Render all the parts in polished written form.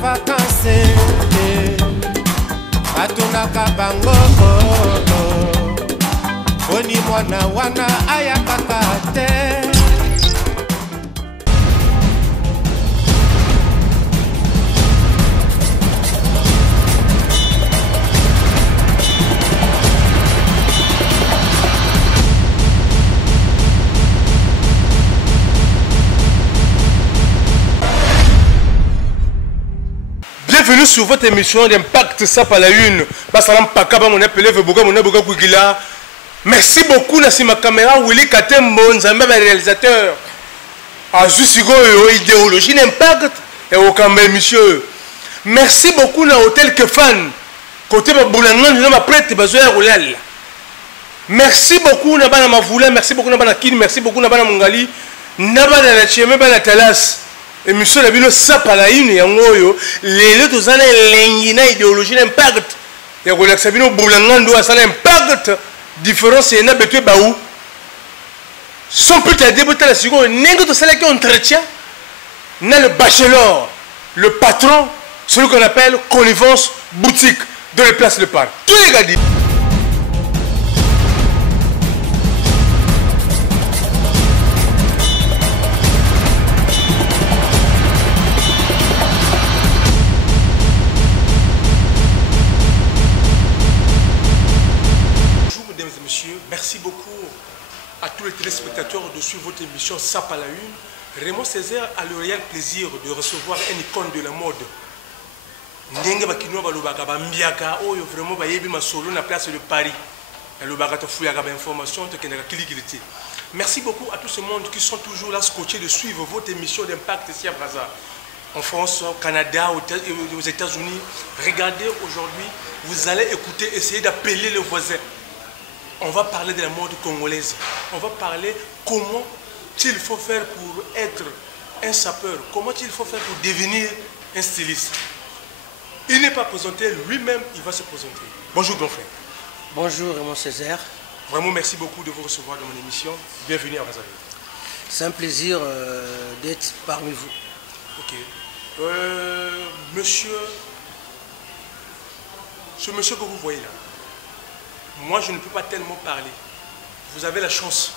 vacances batunaka bango boni mwana wana ayakaka te. Bienvenue sur votre émission d'Impact Sap à la une. Merci beaucoup à ma caméra Willy Katembo, Nzambe réalisateur. À Zusigo idéologie d'Impact et au Campbell monsieur. Merci beaucoup à Hôtel Kefan. Côté Boulangan, ma prête besoin roulal. Merci beaucoup à Bana Mavoula, merci beaucoup à Bana Kin, merci beaucoup à Bana Mungali, Nabana la Cheme Bana Talas. Et monsieur la ville Sap à la une et en goyo, les autres années l'engina idéologie d'impact. Et relaxabino Boulangan doit ça l'impact. Différence c'est n'abétué baou. Sans plus tarder, la seconde, n'est-ce que ça qui entretient n'a le bachelor, le patron, celui qu'on appelle connivence boutique de la place de Paris. Tous les gars disent. Merci beaucoup à tous les téléspectateurs de suivre votre émission Sap à la une. Raymond Césaire a le réel plaisir de recevoir une icône de la mode. Ndenge bakino balobaka bambiaka oyo vraiment bayebi masolo na place de Paris. Balobaka to fuyaka ba information to kenaka kilikilité. Merci beaucoup à tout ce monde qui sont toujours là scotchés de suivre votre émission d'Impact ici à Brazza. En France, au Canada, aux États-Unis. Regardez aujourd'hui, vous allez écouter, essayer d'appeler les voisins. On va parler de la mode congolaise. On va parler comment il faut faire pour être un sapeur. Comment il faut faire pour devenir un styliste. Il n'est pas présenté lui-même, il va se présenter. Bonjour grand frère. Bonjour Raymond Césaire. Vraiment merci beaucoup de vous recevoir dans mon émission. Bienvenue à Brazzaville. C'est un plaisir d'être parmi vous. Ok. Monsieur, ce monsieur que vous voyez là, moi, je ne peux pas tellement parler. Vous avez la chance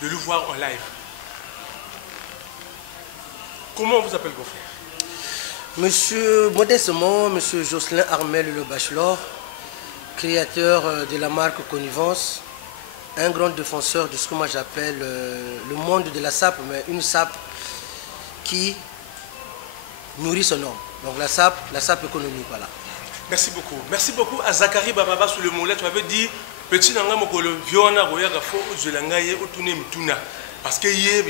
de le voir en live. Comment on vous appelle, vos frères? Monsieur, modestement, monsieur Jocelyn Armel, le bachelor, créateur de la marque Connivence, un grand défenseur de ce que moi j'appelle le monde de la sape, mais une sape qui nourrit son homme. Donc la sape économique, voilà. Merci beaucoup. Merci beaucoup à Zachary Bababa sur le mollet. Tu avais dit, petit nanga mokolo viona royaga fo zelangaye otune mtuna parce que hier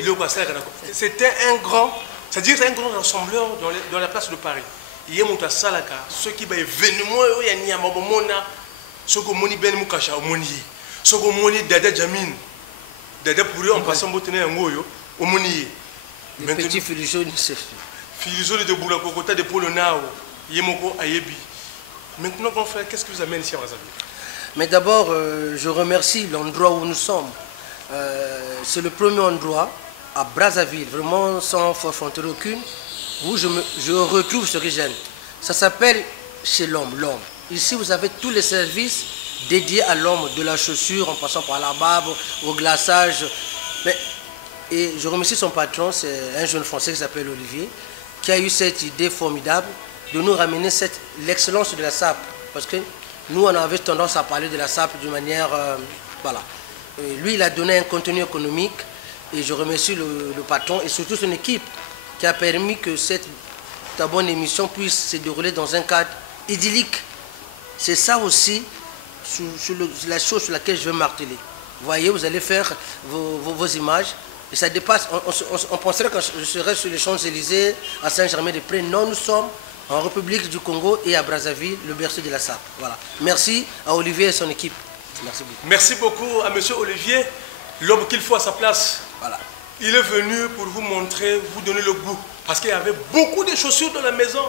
c'était un grand, c'est-à-dire un grand rassembleur dans la place de Paris. Hier monta salaka ceux qui ba événement ya ni amabomona soko moni ben mukasha omoni soko moni dada Jamin dada pourri en passant botene ngoyo omoni le petit Filijoni c'est Filijoni de Boula Kokota de Polonao yemoko ayebi. Maintenant, grand frère, qu'est-ce qui vous amène ici à Brazzaville? Mais d'abord, je remercie l'endroit où nous sommes. C'est le premier endroit à Brazzaville, vraiment sans forfanterie aucune, où je retrouve ce que j'aime. Ça s'appelle chez l'homme, l'homme. Ici, vous avez tous les services dédiés à l'homme, de la chaussure, en passant par la barbe, au glaçage. Et je remercie son patron, c'est un jeune Français qui s'appelle Olivier, qui a eu cette idée formidable de nous ramener l'excellence de la sape. Parce que nous, on avait tendance à parler de la sape d'une manière... voilà. Et lui, il a donné un contenu économique. Et je remercie le patron et surtout son équipe qui a permis que cette bonne émission puisse se dérouler dans un cadre idyllique. C'est ça aussi la chose sur laquelle je veux marteler. Vous voyez, vous allez faire vos images. Et ça dépasse. On penserait que je serais sur les Champs-Élysées, à Saint-Germain-des-Prés. Non, nous sommes en République du Congo et à Brazzaville, le berceau de la sape. Voilà. Merci à Olivier et son équipe. Merci beaucoup. Merci beaucoup à monsieur Olivier, l'homme qu'il faut à sa place. Voilà. Il est venu pour vous montrer, vous donner le goût. Parce qu'il y avait beaucoup de chaussures dans la maison,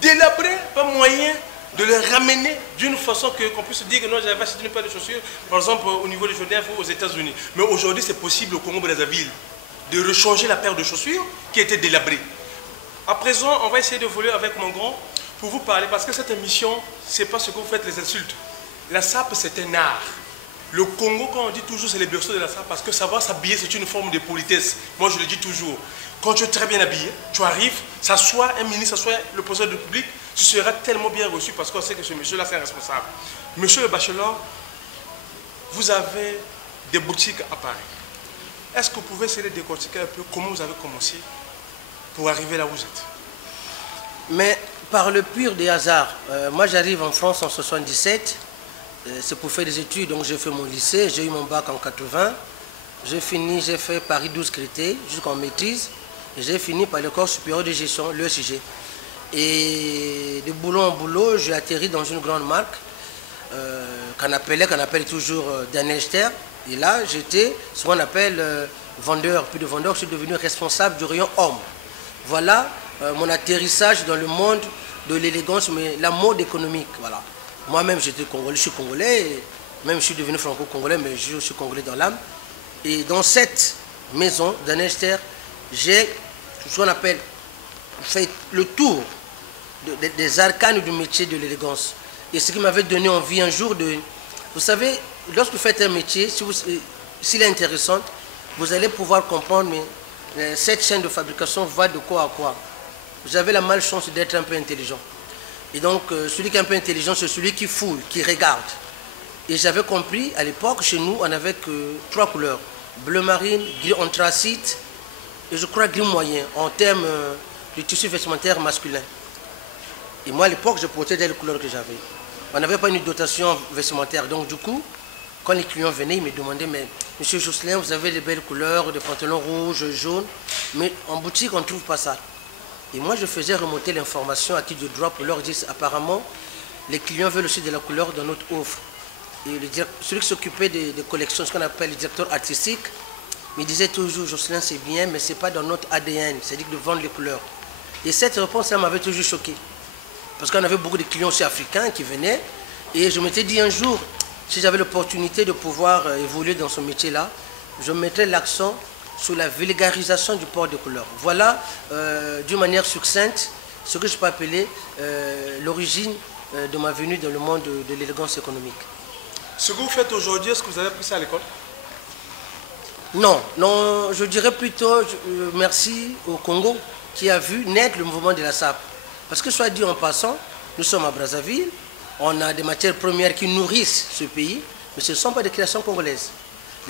délabrées, pas moyen de les ramener d'une façon qu'on puisse dire que non, j'avais acheté une paire de chaussures, par exemple au niveau de Genève ou aux États-Unis. Mais aujourd'hui, c'est possible au Congo-Brazzaville de rechanger la paire de chaussures qui était délabrée. À présent, on va essayer de voler avec mon grand pour vous parler, parce que cette émission, c'est pas ce que vous faites les insultes. La sape, c'est un art. Le Congo, quand on dit toujours, c'est les berceaux de la sape, parce que savoir s'habiller, c'est une forme de politesse. Moi, je le dis toujours. Quand tu es très bien habillé, tu arrives, s'assoit un ministre, s'assoit le président de la République, tu seras tellement bien reçu parce qu'on sait que ce monsieur-là, c'est un responsable. Monsieur le bachelor, vous avez des boutiques à Paris. Est-ce que vous pouvez essayer de décortiquer un peu comment vous avez commencé pour arriver là où vous êtes? Mais par le pur des hasards, moi j'arrive en France en 77, c'est pour faire des études, donc j'ai fait mon lycée, j'ai eu mon bac en 80, j'ai fait Paris 12 Créteil jusqu'en maîtrise, et j'ai fini par l'école supérieure de gestion, l'ESG. Et de boulot en boulot, j'ai atterri dans une grande marque qu'on appelle toujours Daniel Ster. Et là, j'étais ce qu'on appelle vendeur. Puis de vendeur, je suis devenu responsable du rayon homme. Voilà mon atterrissage dans le monde de l'élégance, mais la mode économique. Voilà. Moi-même, j'étais congolais, je suis congolais, et même je suis devenu franco-congolais, mais je suis congolais dans l'âme. Et dans cette maison, Daniel Ster, j'ai ce qu'on appelle fait le tour des arcanes du métier de l'élégance. Et ce qui m'avait donné envie un jour de... Vous savez, lorsque vous faites un métier, s'il est intéressant, vous allez pouvoir comprendre, mais cette chaîne de fabrication va de quoi à quoi. Vous avez la malchance d'être un peu intelligent. Et donc, celui qui est un peu intelligent, c'est celui qui fouille, qui regarde. Et j'avais compris, à l'époque, chez nous, on n'avait que 3 couleurs. Bleu marine, gris anthracite, et je crois gris moyen, en termes de tissu vestimentaire masculin. Et moi, à l'époque, je portais les couleurs que j'avais. On n'avait pas une dotation vestimentaire. Donc, du coup, quand les clients venaient, ils me demandaient, mais monsieur Jocelyn, vous avez des belles couleurs, des pantalons rouges, jaunes, mais en boutique, on ne trouve pas ça. Et moi, je faisais remonter l'information à titre de droit pour leur dire, apparemment, les clients veulent aussi de la couleur dans notre offre. Et celui qui s'occupait des collections, ce qu'on appelle le directeur artistique, me disait toujours, Jocelyn, c'est bien, mais ce n'est pas dans notre ADN, c'est-à-dire de vendre les couleurs. Et cette réponse-là m'avait toujours choqué. Parce qu'on avait beaucoup de clients aussi africains qui venaient. Et je m'étais dit un jour, si j'avais l'opportunité de pouvoir évoluer dans ce métier-là, je mettrais l'accent sur la vulgarisation du port de couleurs. Voilà, d'une manière succincte, ce que je peux appeler l'origine de ma venue dans le monde de l'élégance économique. Ce que vous faites aujourd'hui, est-ce que vous avez appris ça à l'école? Non, non, je dirais plutôt merci au Congo qui a vu naître le mouvement de la SAP. Parce que soit dit en passant, nous sommes à Brazzaville, on a des matières premières qui nourrissent ce pays, mais ce ne sont pas des créations congolaises.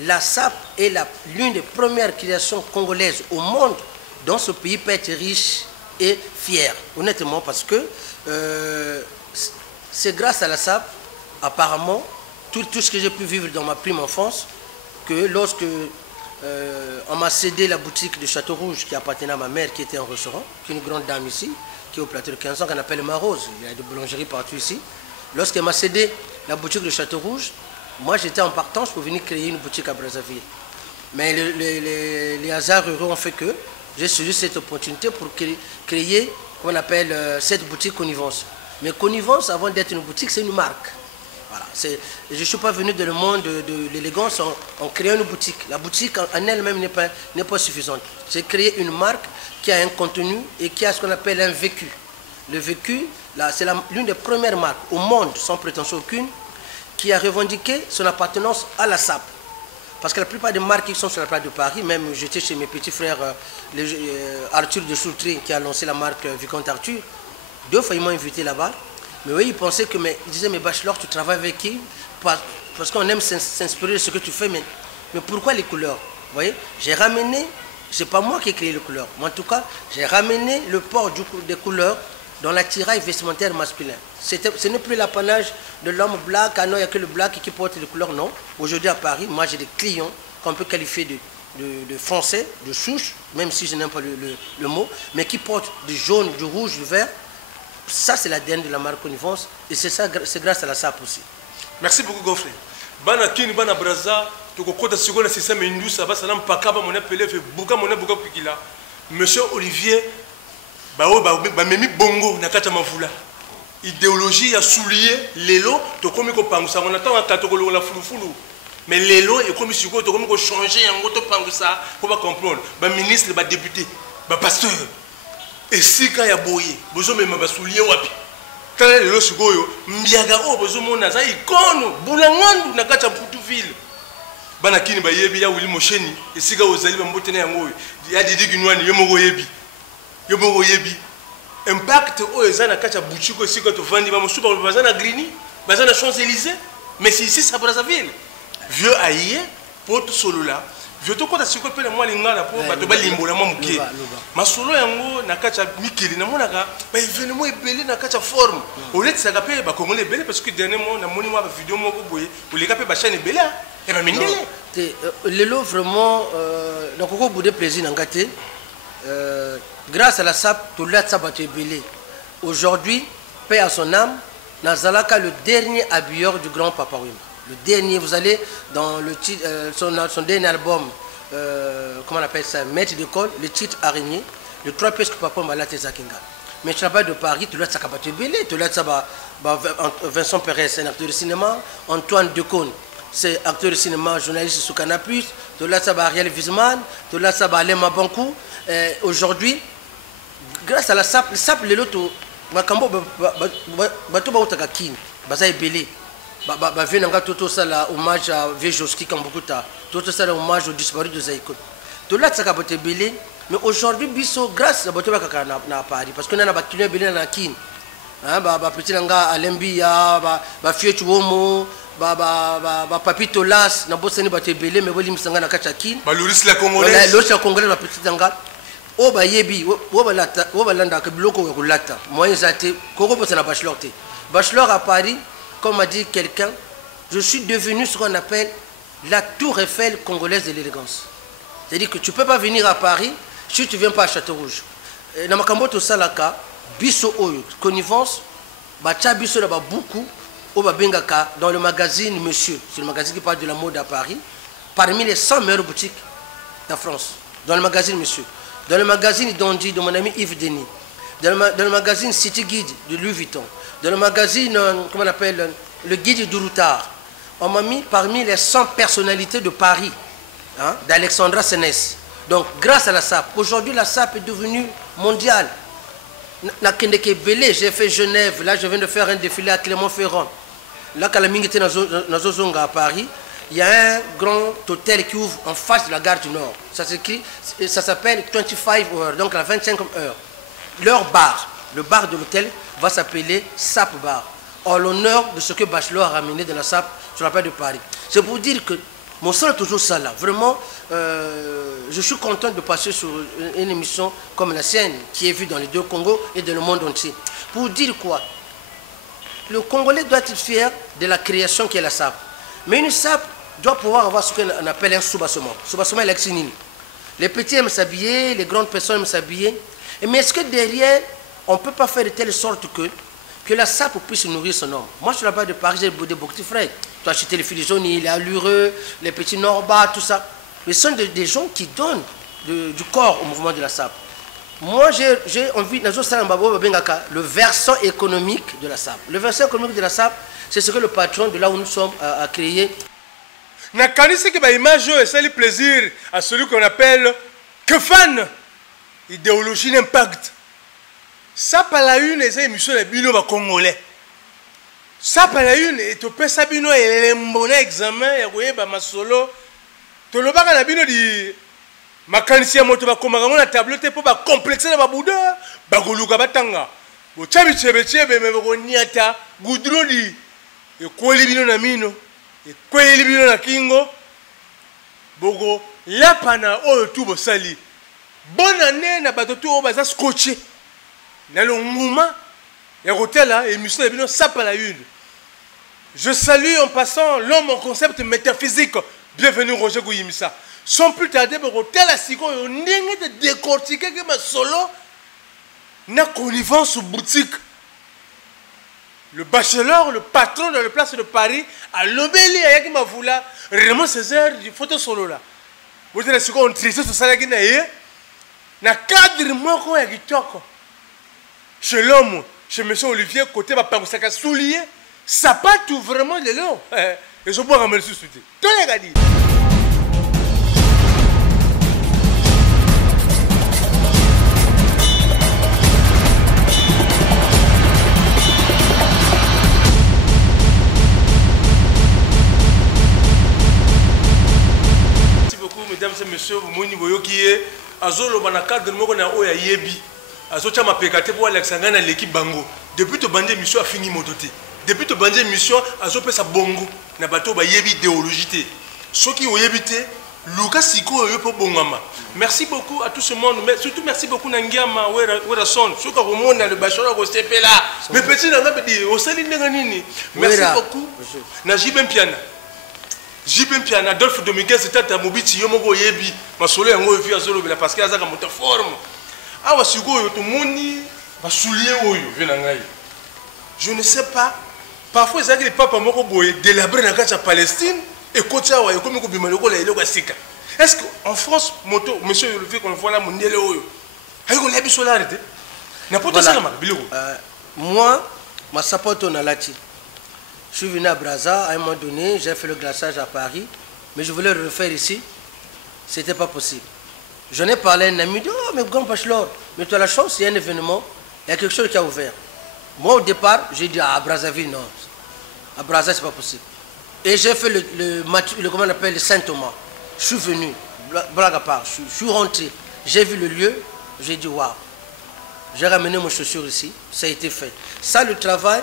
La SAP est l'une des premières créations congolaises au monde dont ce pays peut être riche et fier. Honnêtement, parce que c'est grâce à la SAP, apparemment, tout ce que j'ai pu vivre dans ma prime enfance, que lorsque on m'a cédé la boutique de Château Rouge qui appartenait à ma mère, qui était un restaurant, qui est une grande dame ici, qui est au plateau de 15 ans, qu'on appelle Marose. Il y a des boulangeries partout ici. Lorsqu'elle m'a cédé la boutique de Château Rouge, moi j'étais en partance pour venir créer une boutique à Brazzaville. Mais les hasards heureux ont fait que j'ai saisi cette opportunité pour créer, qu'on appelle cette boutique Connivence. Mais Connivence, avant d'être une boutique, c'est une marque. Voilà. Je ne suis pas venu dans le monde de l'élégance en créant une boutique. La boutique en elle-même n'est pas suffisante. J'ai créé une marque qui a un contenu et qui a ce qu'on appelle un vécu. Le vécu, c'est l'une des premières marques au monde, sans prétention aucune, qui a revendiqué son appartenance à la SAP. Parce que la plupart des marques qui sont sur la place de Paris, même j'étais chez mes petits frères, Arthur de Soultry, qui a lancé la marque Vicomte Arthur, 2 fois ils m'ont invité là-bas. Mais oui, ils pensaient que, ils disaient, mais Bachelor, tu travailles avec qui? Parce qu'on aime s'inspirer de ce que tu fais, mais pourquoi les couleurs? Vous voyez, j'ai ramené, c'est pas moi qui ai créé les couleurs, mais en tout cas, j'ai ramené le port des couleurs dans l'attirail vestimentaire masculin. Ce n'est plus l'apanage de l'homme black, ah non, il n'y a que le black qui porte les couleurs, non. Aujourd'hui à Paris, moi j'ai des clients qu'on peut qualifier de français, de souche, même si je n'aime pas le mot, mais qui portent du jaune, du rouge, du vert. Ça, c'est l'ADN de la marque Connivence et c'est grâce à la SAP aussi. Merci beaucoup, Gonflé. Bana Kini, Bana Braza, tu connais ce que c'est un indus, ça va, ça n'a pas qu'à mon appelé, Bouga, mon appelé, Pikila. Monsieur Olivier, Memi Bongo, Nakata Mavoula. Idéologie a soulié l'élo, tu connais qu'on pense, on attend un catalogue, la foulou. Mais l'élo est comme si tu connais qu'on change, on te pense ça, pour pas comprendre. Le ministre, le député, le pasteur. esika ya boye bozo mema basulier wapi tala lelo sikoyo mbiaga o bozo mona za ikono bulangandu na kata Putuville bana kini bayebi ya Willy Mosheni esika ozali bambotene yango ya Didi Ginwani yomoko yebi impact o ezana kata buchiko esika to vandi ba mosuba bazana Grigny bazana Champs-Élysées mais c'est ici ça Brazzaville vieux aïe pour tout solo là vieux to kota siko pe na mwa lingala po bato ba limbola mwa muke masolo yango na kata mikili na monaka ba événement ebele na kata forme oleti saka pe ba congolais ebele parce que dernièrement na moni mwa vidéo moko boye oleka pe ba chaîne ebele et ba mindele lelo vraiment donc ko boudé plaisir ngate grâce à la SAP tout là ça va te ebele aujourd'hui paix à son âme Nazalaka le dernier habilleur du grand Papa Wemba. Le dernier, vous allez dans le titre, son dernier album, comment on appelle ça, Maître d'école, le titre Araignée, le 3 pièces que Papa m'a laté Zakinga. Mais tu n'as pas de Paris, tu l'as ça capable de belé, tu l'as ça Vincent Perez, c'est un acteur de cinéma, Antoine Decaune, c'est acteur de cinéma, journaliste sous Canapus, tu l'as ça Ariel Wiesman, tu l'as ça Alema Bankou. Aujourd'hui, grâce à la SAP, le SAP, les lotos, Makambo, bato ba utaka kin, baza ebele. Ba vient nga toto sala hommage à Vieux Joski Kambukuta, toto sala hommage au disparu de Zaïko. To la tsaka bote belé, mais aujourd'hui biso grâce à bote ba kaka na Paris parce que na ba kilo belé na kin. Hein ba petit nga Alembia, ba Fieu Chuomo, ba Papito Las na bosani bote belé mais boli misanga na kacha kin. Ba Loris la Congolaise. Loris la Congolaise ba petit nga. Oba yebi oba landa ke biloko ya kulata moyen zate koko posa na bachelor te bachelor à Paris comme a dit quelqu'un je suis devenu ce qu'on appelle la tour Eiffel congolaise de l'élégance c'est-à-dire que tu peux pas venir à Paris si tu viens pas à Château-Rouge na makambo to salaka biso oyo connivence ba cha biso là ba beaucoup oba bengaka dans le magazine Monsieur c'est le magazine qui parle de la mode à Paris parmi les 100 meilleures boutiques de France dans le magazine Monsieur. Dans le magazine Dondi de mon ami Yves Denis, dans le magazine City Guide de Louis Vuitton, dans le magazine, comment on appelle, le guide du Routard, on m'a mis parmi les 100 personnalités de Paris, hein, d'Alexandra Sénès. Donc grâce à la SAP, aujourd'hui la SAP est devenue mondiale. J'ai fait Genève, là je viens de faire un défilé à Clermont-Ferrand. Là, quand la mine était dans Zozonga à Paris, il y a un grand hôtel qui ouvre en face de la gare du Nord. Ça s'écrit, ça s'appelle 25 heures, donc la 25e heure. Leur bar, le bar de l'hôtel, va s'appeler SAP Bar, en l'honneur de ce que Bachelor a ramené de la SAP sur la place de Paris. C'est pour dire que mon sol est toujours ça là. Vraiment, je suis content de passer sur une émission comme la sienne, qui est vue dans les deux Congos et dans le monde entier. Pour dire quoi? Le Congolais doit être fier de la création qui est la SAP. Mais une SAP doit pouvoir avoir ce qu'on appelle un soubassement. Soubassement électronique. Les petits aiment s'habiller, les grandes personnes aiment s'habiller. Mais est-ce que derrière, on ne peut pas faire de telle sorte que la SAP puisse nourrir son homme? Moi, je suis là-bas de Paris, j'ai des beaux petits frères. Tu as acheté les filles jaunes, les allureux, les petits Norba, tout ça. Mais ce sont des gens qui donnent du corps au mouvement de la SAP. Moi, j'ai envie, le versant économique de la SAP. Le versant économique de la SAP, c'est ce que le patron de là où nous sommes a créé. Na kanisi ki ba image et le plaisir à celui qu'on appelle que fan idéologie d'impact. Ça par la une et émission de bino ba congolais. Ça par la une et to pesa bino et bon examen ya koyeba masolo. To lobaka na bino di makanisi ya moto ba komaka na tableau te po ba complexer na ba bouda ba goluka batanga. Bo chabi chebe me ko niata goudron di e kweli bino na mino. Et quoi il y a na kingo bogo la pana oyo tu bosali bonne année na bato tu o baza scotché na le mouvement ya hôtel et monsieur bino sapa la une. Je salue en passant l'homme en concept métaphysique. Bienvenue Roger Gouyimisa. Sans plus tarder pour hôtel à siko yo ndenge de décortiquer que ma solo na connivence boutique. Le bachelor, le patron de la place de Paris, a l'obéli à Yaki Mavoula, Raymond Césaire du photo solo là. Vous avez dit qu'on triste sur ça qui n'a na cadre moi qu'on a kitoko. Chez l'homme, chez monsieur Olivier côté va pas ça soulier, ça pas tout vraiment de l'eau. Et je peux ramener ce sujet. Tout les gars dit. qui azoloba na cadre moko na oya yebi azocha mapekate pour alexanga na l'équipe bango depuis to bande mission a fini mototé depuis to bande mission azopesa bongo na bato ba yebi idéologie té soki oyebi té Lucas Siko yo po bongama. Merci beaucoup à tout ce monde, mais surtout merci beaucoup Nangiama wera son soka ko mona le bachelor ko sepela mais petit na ngabe di osali ndanga nini. Merci beaucoup na Jibem Piana. Jibem Piana Adolphe Dominguez c'était à mobiti yo moko yebi masolo yango vi azolo bela parce que azaka moto forme. Awa siko yo to moni ba soulier oyo vena ngai. Je ne sais pas. Parfois ça que les papas moko boye délabrer na kati ya Palestine. Et côté awa comme ko bima loko la eloko sika. Est-ce qu'en France moto monsieur le fait qu'on voit là mon ndele oyo. Ayiko la biso la arrêté. N'importe ça na biloko. Moi ma sapoto na lati. Je suis venu à Brazza à un moment donné, j'ai fait le glaçage à Paris, mais je voulais le refaire ici. C'était pas possible. J'en ai parlé à un ami, oh mais grand bachelor, mais tu as la chance, il y a un événement, il y a quelque chose qui a ouvert. Moi au départ, j'ai dit à Brazzaville non. À Brazza c'est pas possible. Et j'ai fait le comment on appelle, le Saint-Thomas. Je suis venu, blague à part, je suis rentré, j'ai vu le lieu, j'ai dit waouh. J'ai ramené mes chaussures ici, ça a été fait. Ça, le travail,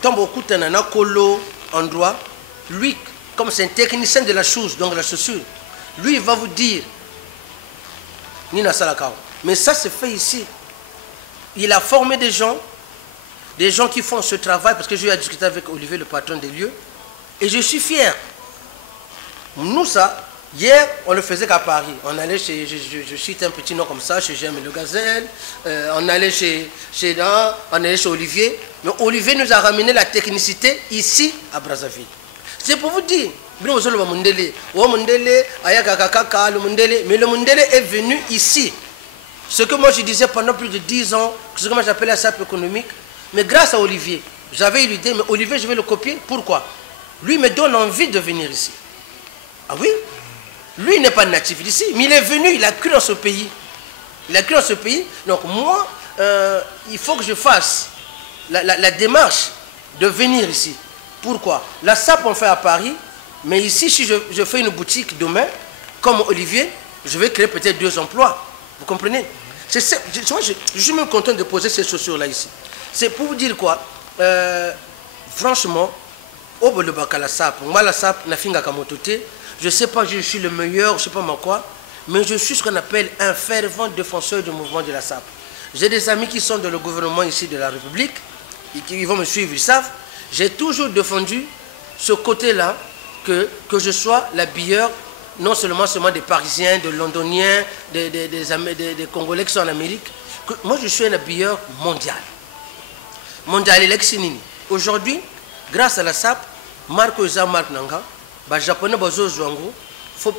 tombe au coup d'un colo endroit, lui, comme c'est un technicien de la chose, donc la chaussure, lui, il va vous dire, Nina Salakao. Mais ça, c'est fait ici. Il a formé des gens qui font ce travail, parce que j'ai discuté avec Olivier, le patron des lieux, et je suis fier. Nous, ça, hier, on le faisait qu'à Paris. On allait chez, je cite un petit nom comme ça, chez Germain Le Gazelle, on allait chez Olivier. Mais Olivier nous a ramené la technicité ici, à Brazzaville. C'est pour vous dire, mais le Mundele est venu ici. Ce que moi je disais pendant plus de 10 ans, ce que moi j'appelais la SAP économique, mais grâce à Olivier, j'avais eu l'idée, mais Olivier, je vais le copier. Pourquoi? Lui me donne envie de venir ici. Ah oui? Lui, il n'est pas natif d'ici, mais il est venu, il a cru dans ce pays. Il a cru dans ce pays. Donc moi, il faut que je fasse la démarche de venir ici. Pourquoi? La SAP, on fait à Paris, mais ici, si je fais une boutique demain, comme Olivier, je vais créer peut-être 2 emplois. Vous comprenez? Je suis même content de poser ces chaussures-là ici. C'est pour vous dire quoi? Franchement, la SAP, moi la SAP, je ne sais pas, je suis le meilleur, je ne sais pas moi quoi, mais je suis ce qu'on appelle un fervent défenseur du mouvement de la SAP. J'ai des amis qui sont dans le gouvernement ici de la République, et qui vont me suivre, ils savent. J'ai toujours défendu ce côté-là, que je sois l'habilleur, non seulement des Parisiens, des Londoniens, des Congolais qui sont en Amérique. Moi, je suis un habilleur mondial. Mondial Lexinini. Aujourd'hui, grâce à la SAP, Marco Eza Marc Nanga, les Japonais Zouango, faut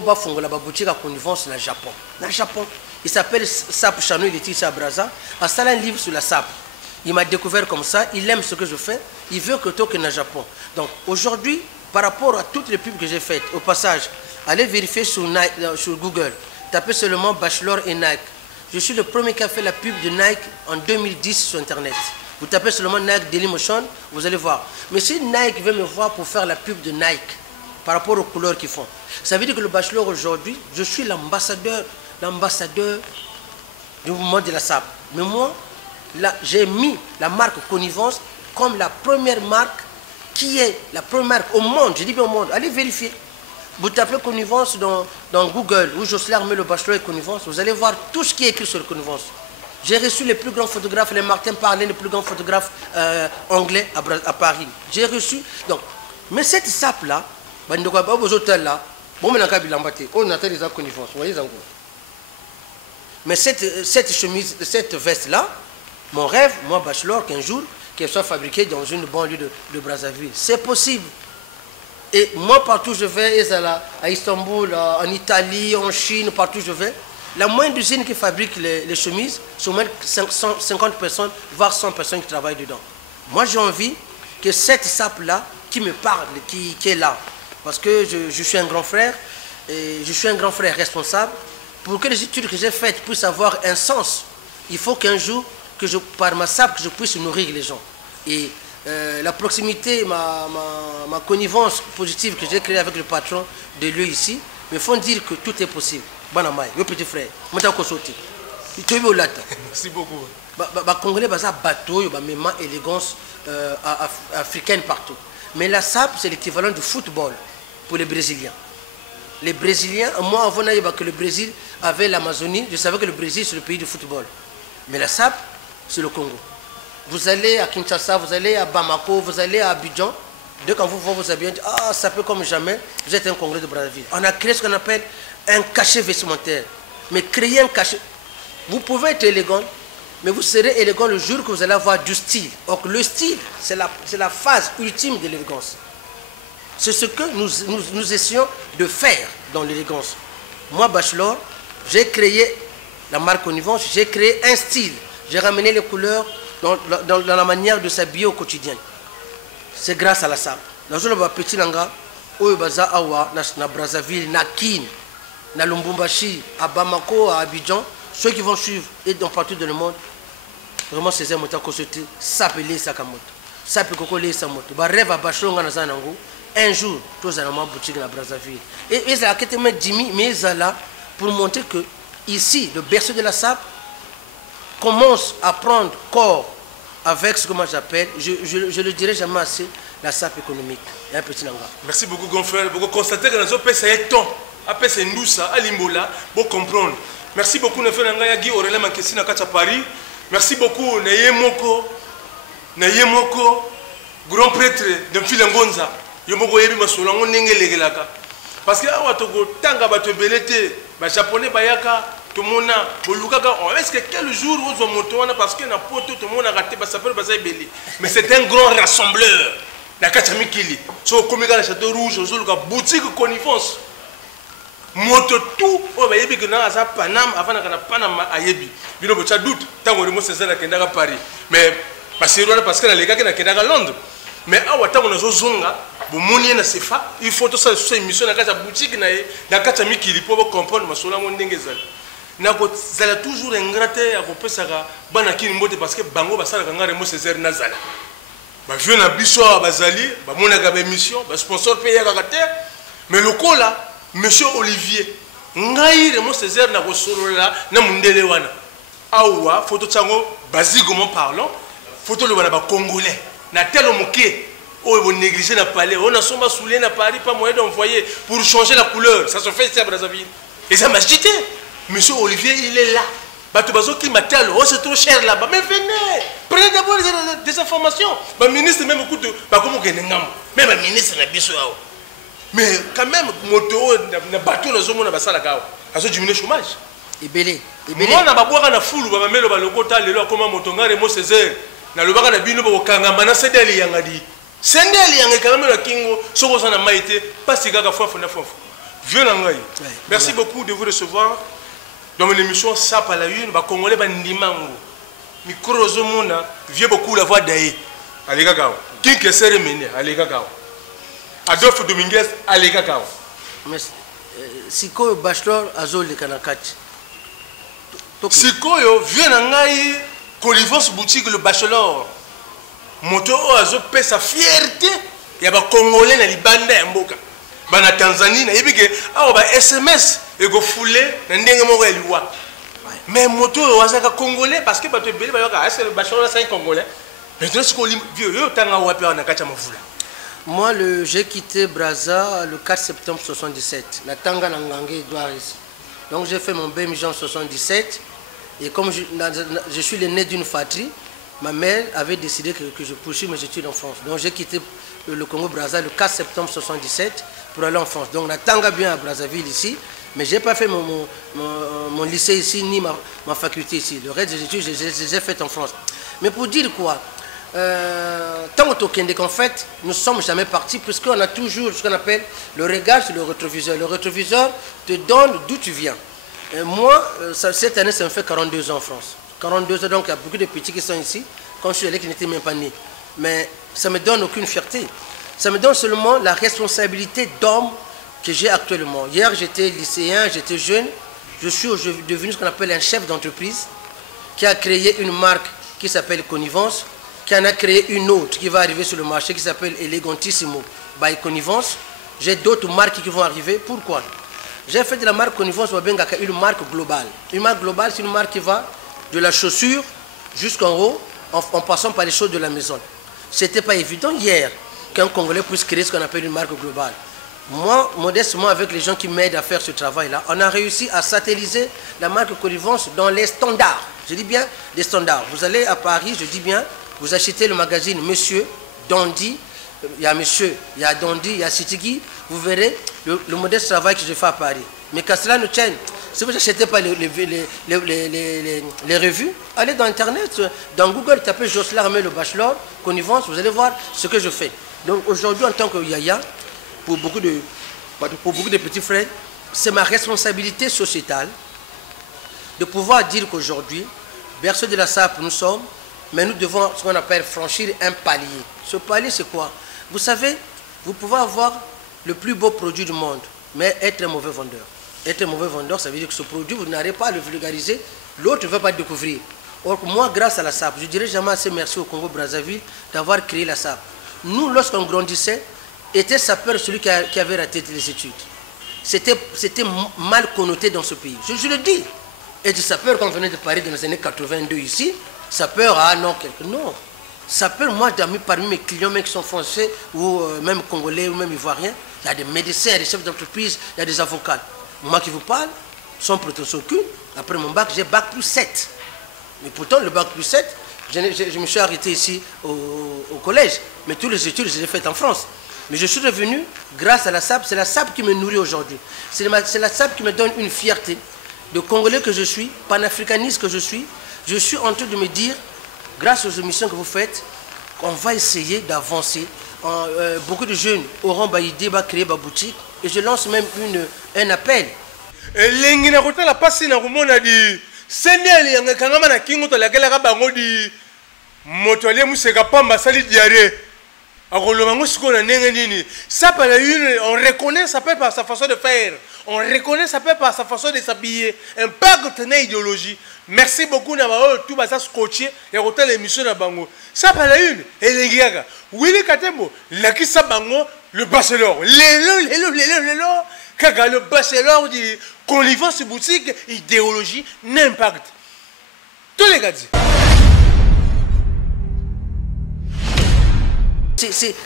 pas faire la boutique à connivence dans le Japon. Dans le Japon, il s'appelle SAP Chano, il est ici à Brazza. Il a un livre sur la SAP. Il m'a découvert comme ça, il aime ce que je fais, il veut que tout dans le Japon. Donc aujourd'hui, par rapport à toutes les pubs que j'ai faites, au passage, allez vérifier sur Google, tapez seulement Bachelor et Nike. Je suis le premier qui a fait la pub de Nike en 2010 sur Internet. Vous tapez seulement Nike Dailymotion, vous allez voir. Mais si Nike veut me voir pour faire la pub de Nike, par rapport aux couleurs qu'ils font, ça veut dire que le bachelor aujourd'hui, je suis l'ambassadeur du mouvement de la SAP. Mais moi, j'ai mis la marque Connivence comme la première marque qui est la première marque au monde, je dis bien au monde, allez vérifier. Vous tapez Connivence dans Google, où Jocelyn met le bachelor et Connivence, vous allez voir tout ce qui est écrit sur le Connivence. J'ai reçu les plus grands photographes, les Martin Parlin, les plus grands photographes anglais à Paris. J'ai reçu. Donc, mais cette SAP-là, aux hôtels là, bon, on a les Connivence, vous voyez encore. Mais cette chemise, cette veste-là, mon rêve, moi, bachelor, qu'un jour, qu'elle soit fabriquée dans une banlieue de Brazzaville. C'est possible. Et moi, partout où je vais, à Istanbul, en Italie, en Chine, partout où je vais, la moindre usine qui fabrique les chemises, c'est au moins 50 personnes, voire 100 personnes qui travaillent dedans. Moi, j'ai envie que cette SAP-là, qui me parle, qui est là, parce que je suis un grand frère, et je suis un grand frère responsable, pour que les études que j'ai faites puissent avoir un sens, il faut qu'un jour, par ma SAP, que je puisse nourrir les gens. Et la proximité, ma connivence positive que j'ai créée avec le patron de lieu ici, me font dire que tout est possible. Banamai, le petit frère. Mota Kosoti. Tu es au latin. Merci beaucoup. Congolais, basa bateau, même élégance africaine partout. Mais la SAP, c'est l'équivalent du football pour les Brésiliens. Les Brésiliens, moi avant que le Brésil avait l'Amazonie, je savais que le Brésil c'est le pays du football. Mais la SAP, c'est le Congo. Vous allez à Kinshasa, vous allez à Bamako, vous allez à Abidjan. Dès qu'on vous voit, vous avez dit, ah, ça peut comme jamais, vous êtes un Congolais de Brazzaville. On a créé ce qu'on appelle un cachet vestimentaire. Mais créer un cachet, vous pouvez être élégant, mais vous serez élégant le jour que vous allez avoir du style. Or, le style, c'est la phase ultime de l'élégance. C'est ce que nous essayons de faire dans l'élégance. Moi, Bachelor, j'ai créé la marque Connivence, j'ai créé un style. J'ai ramené les couleurs dans la manière de s'habiller au quotidien. C'est grâce à la SAP. Dans le petit langa, au Awa, na Brazzaville, na Kin, na Lumbumbashi, à Bamako, à Abidjan, ceux qui vont suivre et dans partout dans le monde, vraiment c'est un moteur que c'était s'appeler Sakamoto. SAP Kokole Samoto. Ba rêve à Bachelor Nango. Un jour, tous allons boutique à Brazzaville. Et ça a été Jimmy, mais là pour montrer que ici, le berceau de la SAP commence à prendre corps avec ce que moi j'appelle, je le dirai jamais assez, la SAP économique. Il y a un petit langage. Merci beaucoup, grand frère. Vous constatez que dans notre pays, c'est temps. Après, c'est nous, ça, à Limbola, pour comprendre. Merci beaucoup, notre frère Guy Aurélien Mankessi, à Paris. Merci beaucoup, Nayemoko, grand prêtre de Filangonza. Yomoko yebi masolongo ndenge legelaka parce que awa toko tanga bato belete ba japonais bayaka to mona bolukaka est-ce que quel jour ozo moto wana parce que na poto to mona raté ba sapeur ba ebeli mais c'est un grand rassembleur na kachamikili so komika na château rouge ozoluka boutique Connivence moto tout o ba yebi que na asa Panama avant na Panama ayebi bino bo cha doute tango le mo César akenda ka Paris mais ba serwana parce que na lekaka na kenda ka Londres mais awa tango na zo zonga bomoni na sefa il faut tout ça sur émission na kata boutique na na kata mikili pour comprendre masola ngo ndenge zala na ko zala toujours ingraté ya ko pesaka bana kini mbote parce que bango basala ngare mo César na zala ba vieux na biso bazali ba mona ka ba émission ba sponsor payer ka terre mais le là monsieur Olivier ngai re mo César na ko solola na mundele wana awa photo tsango basiquement parlant photo le wana ba congolais na telo moké. Oh, vous négligez la palais. On a souvent soulé à Paris, pas moyen d'envoyer pour changer la couleur. Ça se fait ici à Brazzaville. Et ça m'a agité. Monsieur Olivier, il est là. Batubazo qui m'a dit, oh, c'est trop cher là-bas. Mais venez, prenez d'abord des informations. Le ministre, même au coup de. Comment que même le ministre n'a pas besoin. Mais quand même, moto, le bateau, le zomo, n'a pas la a diminué le chômage. Et belé. Moi, on a pas de foule, on va mettre le logo, comment motonga, et moi, Césaire. Na le baga na bino bo kangamba na sedeli yangadi. Sendeli yangi quand même la kingo soko sana maïté pas si gaga fofu na fofu. Vieux nangai. Merci beaucoup de vous recevoir dans mon émission SAP à la une ba congolais ba ndimango. Micro zomona vieux beaucoup la voix d'aïe. Allez gaga. Kinke seremene allez gaga. Adolphe Dominguez allez gaga. Mais siko bachelor azol de kanakati. Siko yo vieux nangai Connivence boutique le bachelor. Moto azo pe sa fierté ya ba congolais na libanda ya mboka. Ba na Tanzanie na yebike awa ba SMS e go foulé na ndenge moko ya liwa. Mais moto wazaka congolais parce que ba to belé ba yoka c'est le bachelor c'est congolais. Mais tu sais ko vieux yo tanga wapi na kacha mavula. Moi j'ai quitté Brazza le 4 septembre 77. La tanga na ngangé Edouard. Donc j'ai fait mon BMJ en 77. Et comme je suis le né d'une fratrie, ma mère avait décidé que je poursuive mes études en France. Donc j'ai quitté le Congo-Brazza le 4 septembre 77 pour aller en France. Donc la tanga bien à Brazzaville ici, mais je n'ai pas fait mon lycée ici, ni ma faculté ici. Le reste des études, je les ai faites en France. Mais pour dire quoi, tant qu'en fait, nous ne sommes jamais partis puisqu'on a toujours ce qu'on appelle le regard sur le rétroviseur. Le rétroviseur te donne d'où tu viens. Et moi, cette année, ça me fait 42 ans en France. 42 ans, donc il y a beaucoup de petits qui sont ici. Quand je suis allé, qui n'étaient même pas nés. Mais ça ne me donne aucune fierté. Ça me donne seulement la responsabilité d'homme que j'ai actuellement. Hier, j'étais lycéen, j'étais jeune. Je suis devenu ce qu'on appelle un chef d'entreprise qui a créé une marque qui s'appelle Connivence, qui en a créé une autre qui va arriver sur le marché qui s'appelle Elegantissimo by Connivence. J'ai d'autres marques qui vont arriver. Pourquoi? J'ai fait de la marque Connivence Wabengaka une marque globale. Une marque globale, c'est une marque qui va de la chaussure jusqu'en haut, en passant par les choses de la maison. Ce n'était pas évident hier qu'un Congolais puisse créer ce qu'on appelle une marque globale. Moi, modestement, avec les gens qui m'aident à faire ce travail-là, on a réussi à satelliser la marque Connivence dans les standards. Je dis bien les standards. Vous allez à Paris, je dis bien, vous achetez le magazine Monsieur, Dandy, il y a Monsieur, il y a Dandy, il y a Citigi, vous verrez le modeste travail que je fais à Paris. Mais qu'à cela ne tienne, si vous n'achetez pas les revues, allez dans Internet, dans Google, tapez Jocelyn Armé le Bachelor, Connivence, vous allez voir ce que je fais. Donc aujourd'hui, en tant que Yaya, pour beaucoup de petits frères, c'est ma responsabilité sociétale de pouvoir dire qu'aujourd'hui, berceau de la SAP, nous sommes, mais nous devons ce qu'on appelle franchir un palier. Ce palier, c'est quoi? Vous savez, vous pouvez avoir le plus beau produit du monde, mais être un mauvais vendeur. Être un mauvais vendeur, ça veut dire que ce produit, vous n'arrivez pas à le vulgariser, l'autre ne veut pas le découvrir. Or, moi, grâce à la SAP, je dirais jamais assez merci au Congo-Brazzaville d'avoir créé la SAP. Nous, lorsqu'on grandissait, était sapeur celui qui avait raté les études. C'était mal connoté dans ce pays. Je le dis. Et du sapeur, quand on venait de Paris dans les années 82 ici, sapeur, ah non, non. Sapeur, moi, parmi mes clients, même qui sont français, ou même congolais, ou même ivoiriens, il y a des médecins, des chefs d'entreprise, il y a des avocats. Moi qui vous parle, sans prétention aucune, après mon bac, j'ai bac plus 7. Mais pourtant, le bac plus 7, je me suis arrêté ici au collège. Mais toutes les études, je les ai faites en France. Mais je suis revenu grâce à la SAP. C'est la SAP qui me nourrit aujourd'hui. C'est la SAP qui me donne une fierté. De Congolais que je suis, panafricaniste que je suis en train de me dire, grâce aux émissions que vous faites, qu'on va essayer d'avancer. Beaucoup de jeunes auront l'idée de créer ma boutique. Et je lance même un appel. On reconnaît ça peut par sa façon de faire. On reconnaît ça peut par sa façon de s'habiller. Un pacte d'une idéologie. Merci beaucoup Nabao, tout va scotché et hôtel l'émission na bango. Ça par la une et les gars. Willy Katembo, la qui sa bango, le bachelor. Le kaga le bachelor dit Connivence boutique idéologie n'impact. Tous les gars disent.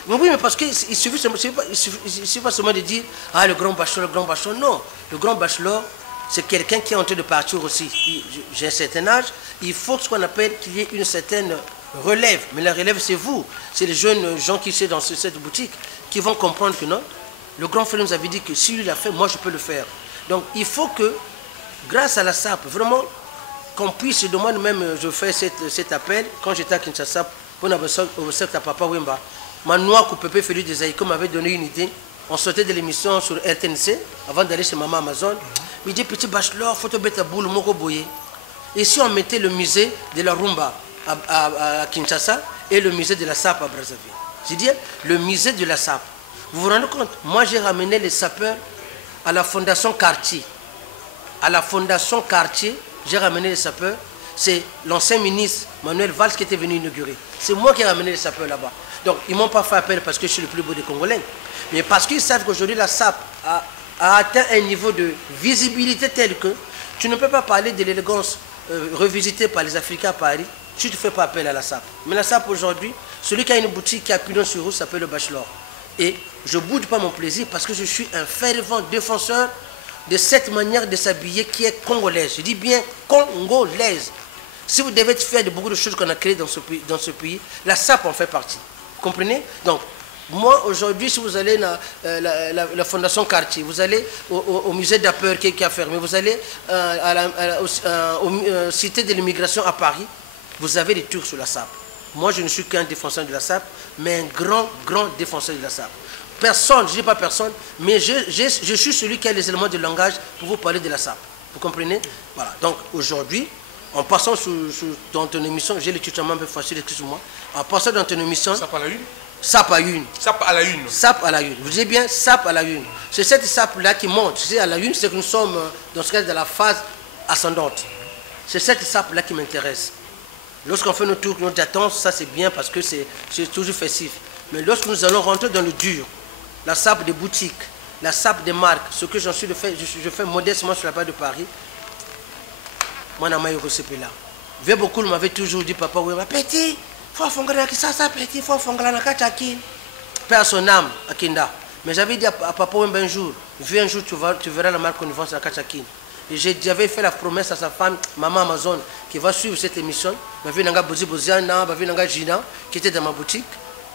Oui, mais parce qu'il suffit pas seulement de dire ah, le grand bachelor, non. Le grand bachelor, c'est quelqu'un qui est en train de partir aussi. J'ai un certain âge, il faut ce qu'on appelle qu'il y ait une certaine relève. Mais la relève, c'est vous. C'est les jeunes gens qui sont dans cette boutique qui vont comprendre que non. Le grand frère nous avait dit que si lui l'a fait, moi je peux le faire. Donc il faut que, grâce à la SAP, vraiment, qu'on puisse, de moi-même, je fais cet appel, quand j'étais à Kinshasa, pour à Papa Wemba, Manoua Koupépé Félix Desaïko m'avait donné une idée. On sortait de l'émission sur RTNC avant d'aller chez Maman Amazon. Il dit petit bachelor, photo bête boule, moko boye. Et si on mettait le musée de la Rumba à Kinshasa et le musée de la SAP à Brazzaville. J'ai dit le musée de la SAP. Vous vous rendez compte? Moi j'ai ramené les sapeurs à la fondation Cartier. À la fondation Cartier, j'ai ramené les sapeurs. C'est l'ancien ministre Manuel Valls qui était venu inaugurer. C'est moi qui ai ramené les sapeurs là-bas. Donc, ils ne m'ont pas fait appel parce que je suis le plus beau des Congolais. Mais parce qu'ils savent qu'aujourd'hui, la SAP a atteint un niveau de visibilité tel que tu ne peux pas parler de l'élégance revisitée par les Africains à Paris si tu ne fais pas appel à la SAP. Mais la SAP aujourd'hui, celui qui a une boutique qui a pignon sur rue s'appelle le Bachelor. Et je ne boude pas mon plaisir parce que je suis un fervent défenseur de cette manière de s'habiller qui est congolaise. Je dis bien congolaise. Si vous devez faire de beaucoup de choses qu'on a créées dans ce pays, la SAP en fait partie. Vous comprenez? Donc, moi, aujourd'hui, si vous allez dans la Fondation Cartier, vous allez au musée d'Apeur qui a fermé, vous allez au Cité de l'immigration à Paris, vous avez des tours sur la SAP. Moi, je ne suis qu'un défenseur de la SAP, mais un grand défenseur de la SAP. Personne, je ne dis pas personne, mais je suis celui qui a les éléments de langage pour vous parler de la SAP. Vous comprenez? Voilà. Donc, aujourd'hui, en passant dans ton émission, j'ai le tutoiement un peu facile, excuse-moi. En passant dans ton émission... SAP à la une? SAP à une. SAP à la une. SAP à la une. Vous dites bien SAP à la une. C'est cette SAP-là qui monte. C'est à la une, c'est que nous sommes dans ce cas de la phase ascendante. C'est cette SAP-là qui m'intéresse. Lorsqu'on fait nos tours, nos attentes, ça c'est bien parce que c'est toujours festif. Mais lorsque nous allons rentrer dans le dur, la SAP des boutiques, la SAP des marques, ce que j'en suis de fait, je fais modestement sur la base de Paris. Moi, je suis là. Vieux beaucoup m'avait toujours dit, papa, oui, petit, faut faire ça, petit, faut faire la kachaki. Père son âme, à Kinda. Mais j'avais dit à papa, un jour, viens un jour, tu verras la marque qu'on vend sur la kachaki. Et j'avais fait la promesse à sa femme, maman Amazon, qui va suivre cette émission. Ma vie n'a Bozi Boziana, ma vie n'a Gina, qui était dans ma boutique.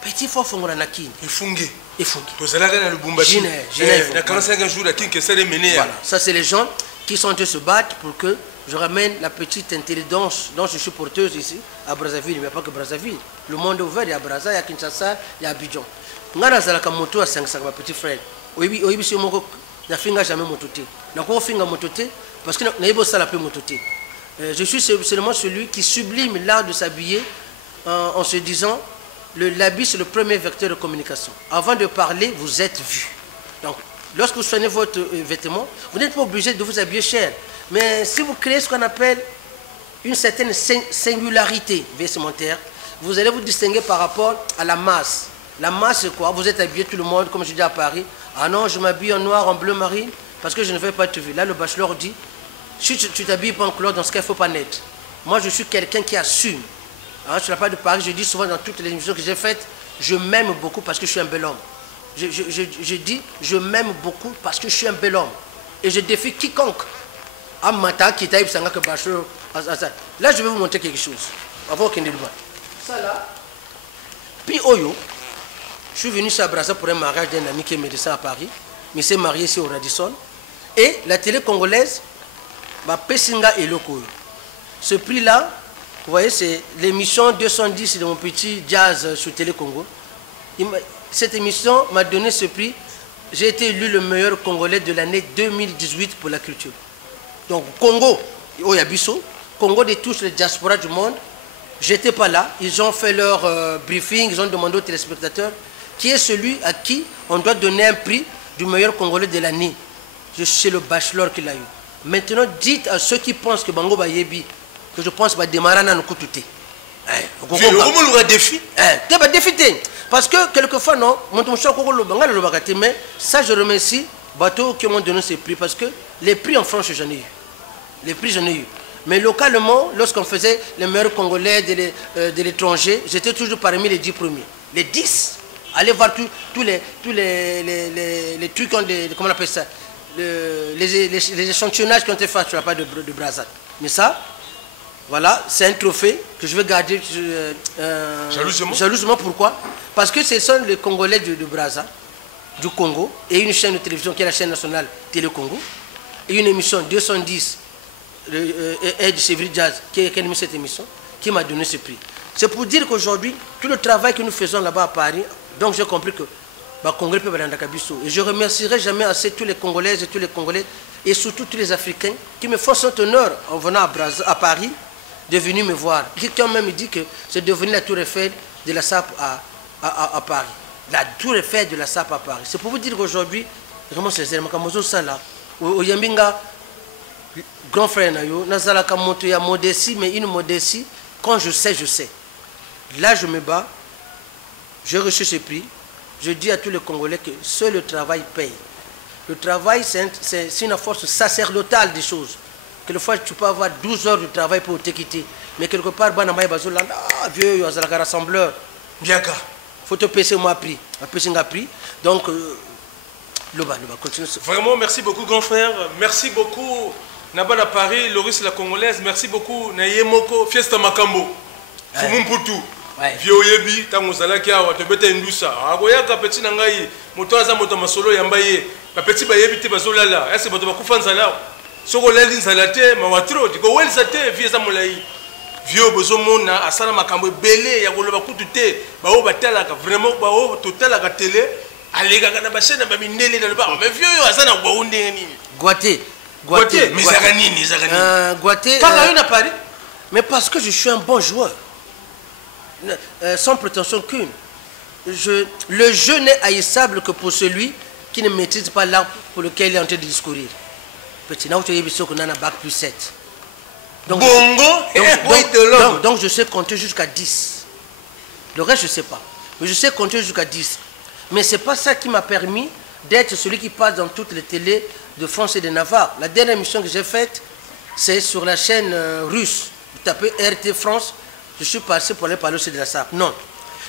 Petit faut faire la kin. Il fungi. Il fungi. Vous allez dans le Bumbashi. Il y a 45 jours, la kin qui s'est menée. Voilà. Ça, c'est les gens qui sont en train de se battre pour que je ramène la petite intelligence dont je suis porteuse ici à Brazzaville. Mais pas que Brazzaville. Le monde est ouvert. Il y a Brazza, il y a Kinshasa, il y a Abidjan. On a la moto à 500, ma petit frère. Oui, si on n'a jamais mototé. Donc on fait mototé parce que n'a pas ça la plus mototé. Je suis seulement celui qui sublime l'art de s'habiller en se disant l'habit c'est le premier vecteur de communication. Avant de parler, vous êtes vu. Donc lorsque vous soignez votre vêtement, vous n'êtes pas obligé de vous habiller cher. Mais si vous créez ce qu'on appelle une certaine singularité vestimentaire, vous allez vous distinguer par rapport à la masse. La masse c'est quoi? Vous êtes habillé tout le monde, comme je dis à Paris. Ah non, je m'habille en noir, en bleu marine, parce que je ne vais pas te voir. Là, le bachelor dit, si tu t'habilles pas en couleur, dans ce cas, il ne faut pas naître. Moi, je suis quelqu'un qui assume. Hein, sur la part de Paris, je dis souvent dans toutes les émissions que j'ai faites, je m'aime beaucoup parce que je suis un bel homme. Je dis, je m'aime beaucoup parce que je suis un bel homme. Et je défie quiconque. Là, je vais vous montrer quelque chose. Avant qu'il ne le voie. Ça là, puis Oyo. Je suis venu chez Brazza pour un mariage d'un ami qui est médecin à Paris. Il s'est marié ici au Radisson. Et la télé congolaise, Pessinga et Loko. Ce prix-là, vous voyez, c'est l'émission 210 de mon petit jazz sur Télé Congo. Cette émission m'a donné ce prix. J'ai été élu le meilleur Congolais de l'année 2018 pour la culture. Donc, Congo, Oyabiso, Congo de tous les diasporas du monde. J'étais pas là. Ils ont fait leur briefing, ils ont demandé aux téléspectateurs qui est celui à qui on doit donner un prix du meilleur Congolais de l'année. Je suis le bachelor qu'il a eu. Maintenant, dites à ceux qui pensent que Bango Bayebi, que je pense que Demarana nous coûte tout. Comment le défi? Parce que quelquefois, non, mais ça, je remercie Bateau qui m'ont donné ces prix. Parce que les prix en France, j'en ai eu. Les prix, j'en ai eu. Mais localement, lorsqu'on faisait les meilleurs Congolais de l'étranger, j'étais toujours parmi les 10 premiers. Les 10. Allez voir tous les trucs, comment on appelle ça, les échantillonnages qui ont été faits sur la part de Brazza. Mais ça, voilà, c'est un trophée que je vais garder jalousement. Jalousement, pourquoi? Parce que ce sont les Congolais de Brazza, du Congo, et une chaîne de télévision qui est la chaîne nationale Télé Congo, et une émission 210, Edge Sévry Jazz, qui a animé cette émission, qui m'a donné ce prix. C'est pour dire qu'aujourd'hui, tout le travail que nous faisons là-bas à Paris, donc j'ai compris que Congolais peut aller dans Kabiso. Et je remercierai jamais assez tous les Congolaises et tous les Congolais, et surtout tous les Africains, qui me font cet honneur en venant à Paris, de venir me voir. Qui ont même dit que c'est devenu la tour Eiffel de la SAP à Paris. La tour Eiffel de la SAP à Paris. C'est pour vous dire qu'aujourd'hui, vraiment c'est ça là. Au Yambinga, grand frère Nayo, Nazalaka Moto, il y a modestie, mais une modestie, quand je sais, je sais. Là, je me bats, j'ai reçu ce prix. Je dis à tous les Congolais que seul le travail paye. Le travail, c'est une force sacerdotale des choses. Quelquefois, tu peux avoir 12 heures de travail pour te quitter. Mais quelque part, vieux, rassembleur. Bien qu'à. Faut te payer moi prix. Donc, continue. Vraiment, merci beaucoup, grand frère. Merci beaucoup, Nabana Paris, Loris la Congolaise. Merci beaucoup, Nayemoko, Fiesta Makambo. Fumum Poutou. Vieux Yebi, Tangozala Kia, Tebete Ndusa. Agoyaka petit Nangaï, Motoaza Motomasolo Yambaye. Ma petit Bayebi Tebazolala. Est-ce que vous avez fait ça? Soko leli nzalate mawatro diko wel sate vie za molai vieux bozomona asala makambo belé ya koloba kutu te bao batalaka vraiment bao totalaka télé alega kana ba chaîne ba minele na ba mais vieux yo asana kwa unde nini Guaté misaka nini Guaté pas à Paris mais parce que je suis un bon joueur sans prétention qu'une le jeu n'est haïssable que pour celui qui ne maîtrise pas l'art pour lequel il est en train de discourir. Petit, là où tu as qu'on a un bac plus 7. Donc, donc je sais compter jusqu'à 10. Le reste, je ne sais pas. Mais je sais compter jusqu'à 10. Mais ce n'est pas ça qui m'a permis d'être celui qui passe dans toutes les télés de France et de Navarre. La dernière émission que j'ai faite, c'est sur la chaîne russe. Vous tapez RT France, je suis passé pour aller parler aussi de la SAP. Non,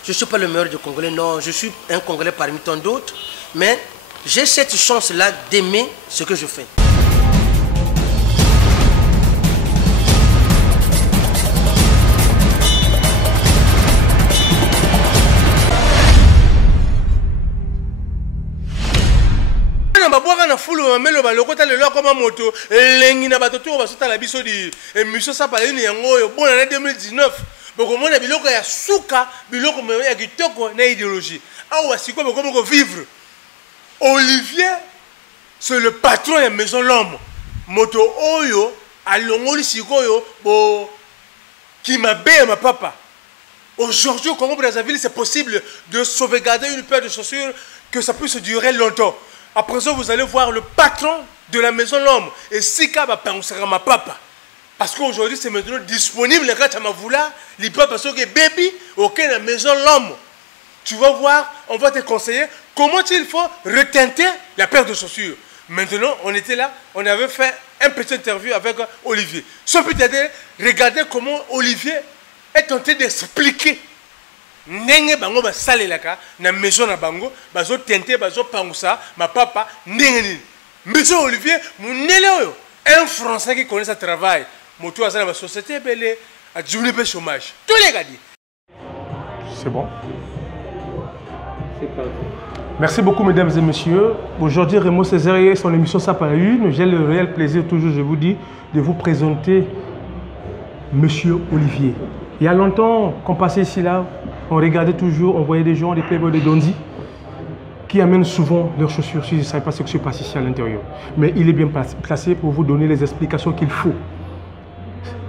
je ne suis pas le meilleur des Congolais, non, je suis un Congolais parmi tant d'autres, mais j'ai cette chance-là d'aimer ce que je fais. na fulu mamelo balokota lelo koma moto elengi na batoto basota la biso di émission ça parler ni yango yo bona na 2019 boko mona biloko ya suka biloko ya kitoko na idéologie awa siko boko moko vivre. Olivier c'est le patron de la maison l'homme moto oyo alongoli sikoyo bo qui m'a bé ma papa. Aujourd'hui au Congo Brazzaville c'est possible de sauvegarder une paire de chaussures que ça puisse durer longtemps. À présent, vous allez voir le patron de la maison l'homme. Et Sika va penser à ma papa. Parce qu'aujourd'hui, c'est maintenant disponible. Quand tu m'as voulu, il peut parce que baby, ok, la maison l'homme. Tu vas voir, on va te conseiller comment il faut reteinter la paire de chaussures. Maintenant, on était là, on avait fait un petit interview avec Olivier. Sans peut-être regarder comment Olivier est en train d'expliquer. Nenge bango ba salelaka na maison na bango bazo tenter bazo pangusa ma papa ndenge nini Monsieur Olivier munele oyo un français qui connaît sa travail moto azana ba société belé a djuni pe chômage tous les gars dit c'est bon. Merci beaucoup mesdames et messieurs. Aujourd'hui Raymond Césaire et son émission Ça par la une. J'ai le réel plaisir toujours je vous dis de vous présenter Monsieur Olivier. Il y a longtemps qu'on passait ici là. On regardait toujours, on voyait des gens, des playboys de Dondi qui amènent souvent leurs chaussures si je ne savais pas ce qui se passe ici à l'intérieur. Mais il est bien placé pour vous donner les explications qu'il faut.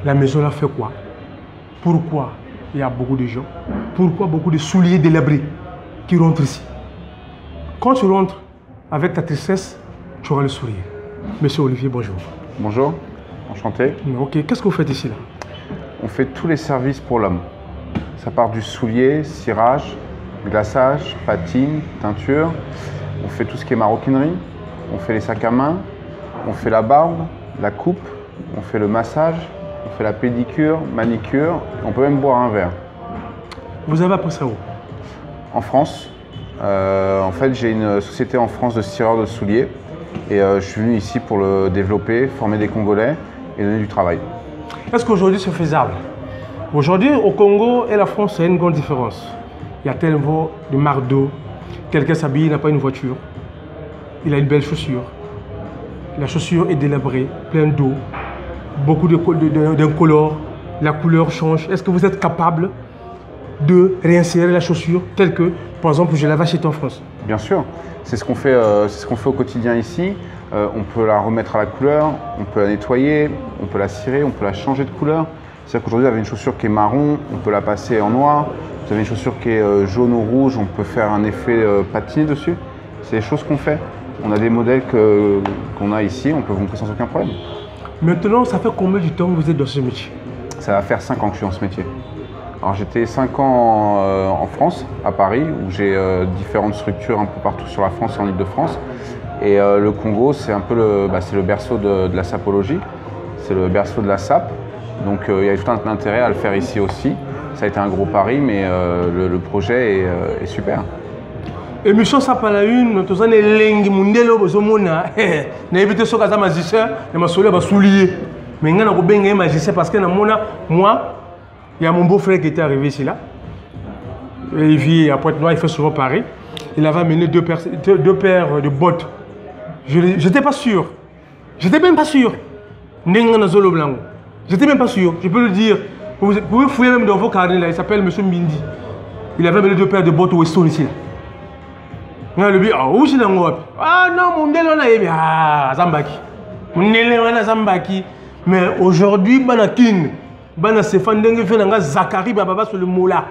La maison là fait quoi? Pourquoi il y a beaucoup de gens? Pourquoi beaucoup de souliers délabrés qui rentrent ici? Quand tu rentres avec ta tristesse, tu auras le sourire. Monsieur Olivier, bonjour. Bonjour, enchanté. Ok, qu'est-ce que vous faites ici là? On fait tous les services pour l'homme. Ça part du soulier, cirage, glaçage, patine, teinture. On fait tout ce qui est maroquinerie. On fait les sacs à main. On fait la barbe, la coupe. On fait le massage. On fait la pédicure, manicure. On peut même boire un verre. Vous avez appris ça où? En France. En fait, j'ai une société en France de cireurs de souliers. Et je suis venu ici pour le développer, former des Congolais et donner du travail. Est-ce qu'aujourd'hui c'est faisable? Aujourd'hui, au Congo et la France, il y a une grande différence. Il y a tellement de marques d'eau. Quelqu'un s'habille, il n'a pas une voiture. Il a une belle chaussure. La chaussure est délabrée, pleine d'eau. Beaucoup d'incolores. La couleur change. Est-ce que vous êtes capable de réinsérer la chaussure telle que, par exemple, je l'avais achetée en France? Bien sûr. C'est ce qu'on fait, au quotidien ici. On peut la remettre à la couleur, on peut la nettoyer, on peut la cirer, on peut la changer de couleur. C'est-à-dire qu'aujourd'hui, vous avez une chaussure qui est marron, on peut la passer en noir. Vous avez une chaussure qui est jaune ou rouge, on peut faire un effet patiné dessus. C'est des choses qu'on fait. On a des modèles qu'on a ici, on peut vous montrer sans aucun problème. Maintenant, ça fait combien de temps que vous êtes dans ce métier? Ça va faire 5 ans que je suis dans ce métier. Alors j'étais 5 ans en France, à Paris, où j'ai différentes structures un peu partout sur la France et en Ile-de-France. Et le Congo, c'est un peu le berceau de la sapologie, c'est le berceau de la sape. Donc il y a tout un intérêt à le faire ici aussi. Ça a été un gros pari, mais le projet est super. Émission Ça par la une, tous les lengi mundelo bozomona, na éviter ce kaza magicien, na masole ba soulier. Mais ngana ko benga magicien parce que na mona moi, il y a mon beau-frère qui était arrivé ici là. Et il vit à Pointe-Noire, il fait souvent Paris. Il avait amené deux paires de bottes. Je n'étais pas sûr. J'étais même pas sûr. N'engana zolo blanc. J'étais même pas sûr, je peux le dire. Vous pouvez fouiller même dans vos carnets là, il s'appelle Monsieur Mbindi. Il avait amené deux paires de bottes au Weston ici là. On a le dit, ah, où c'est dans le ah non, mon délai on a émis. Ah, Zambaki. Mon délai on a Zambaki. Mais aujourd'hui, Banakin, Bana Sefandeng fait un Zakari Baba sur le mot là.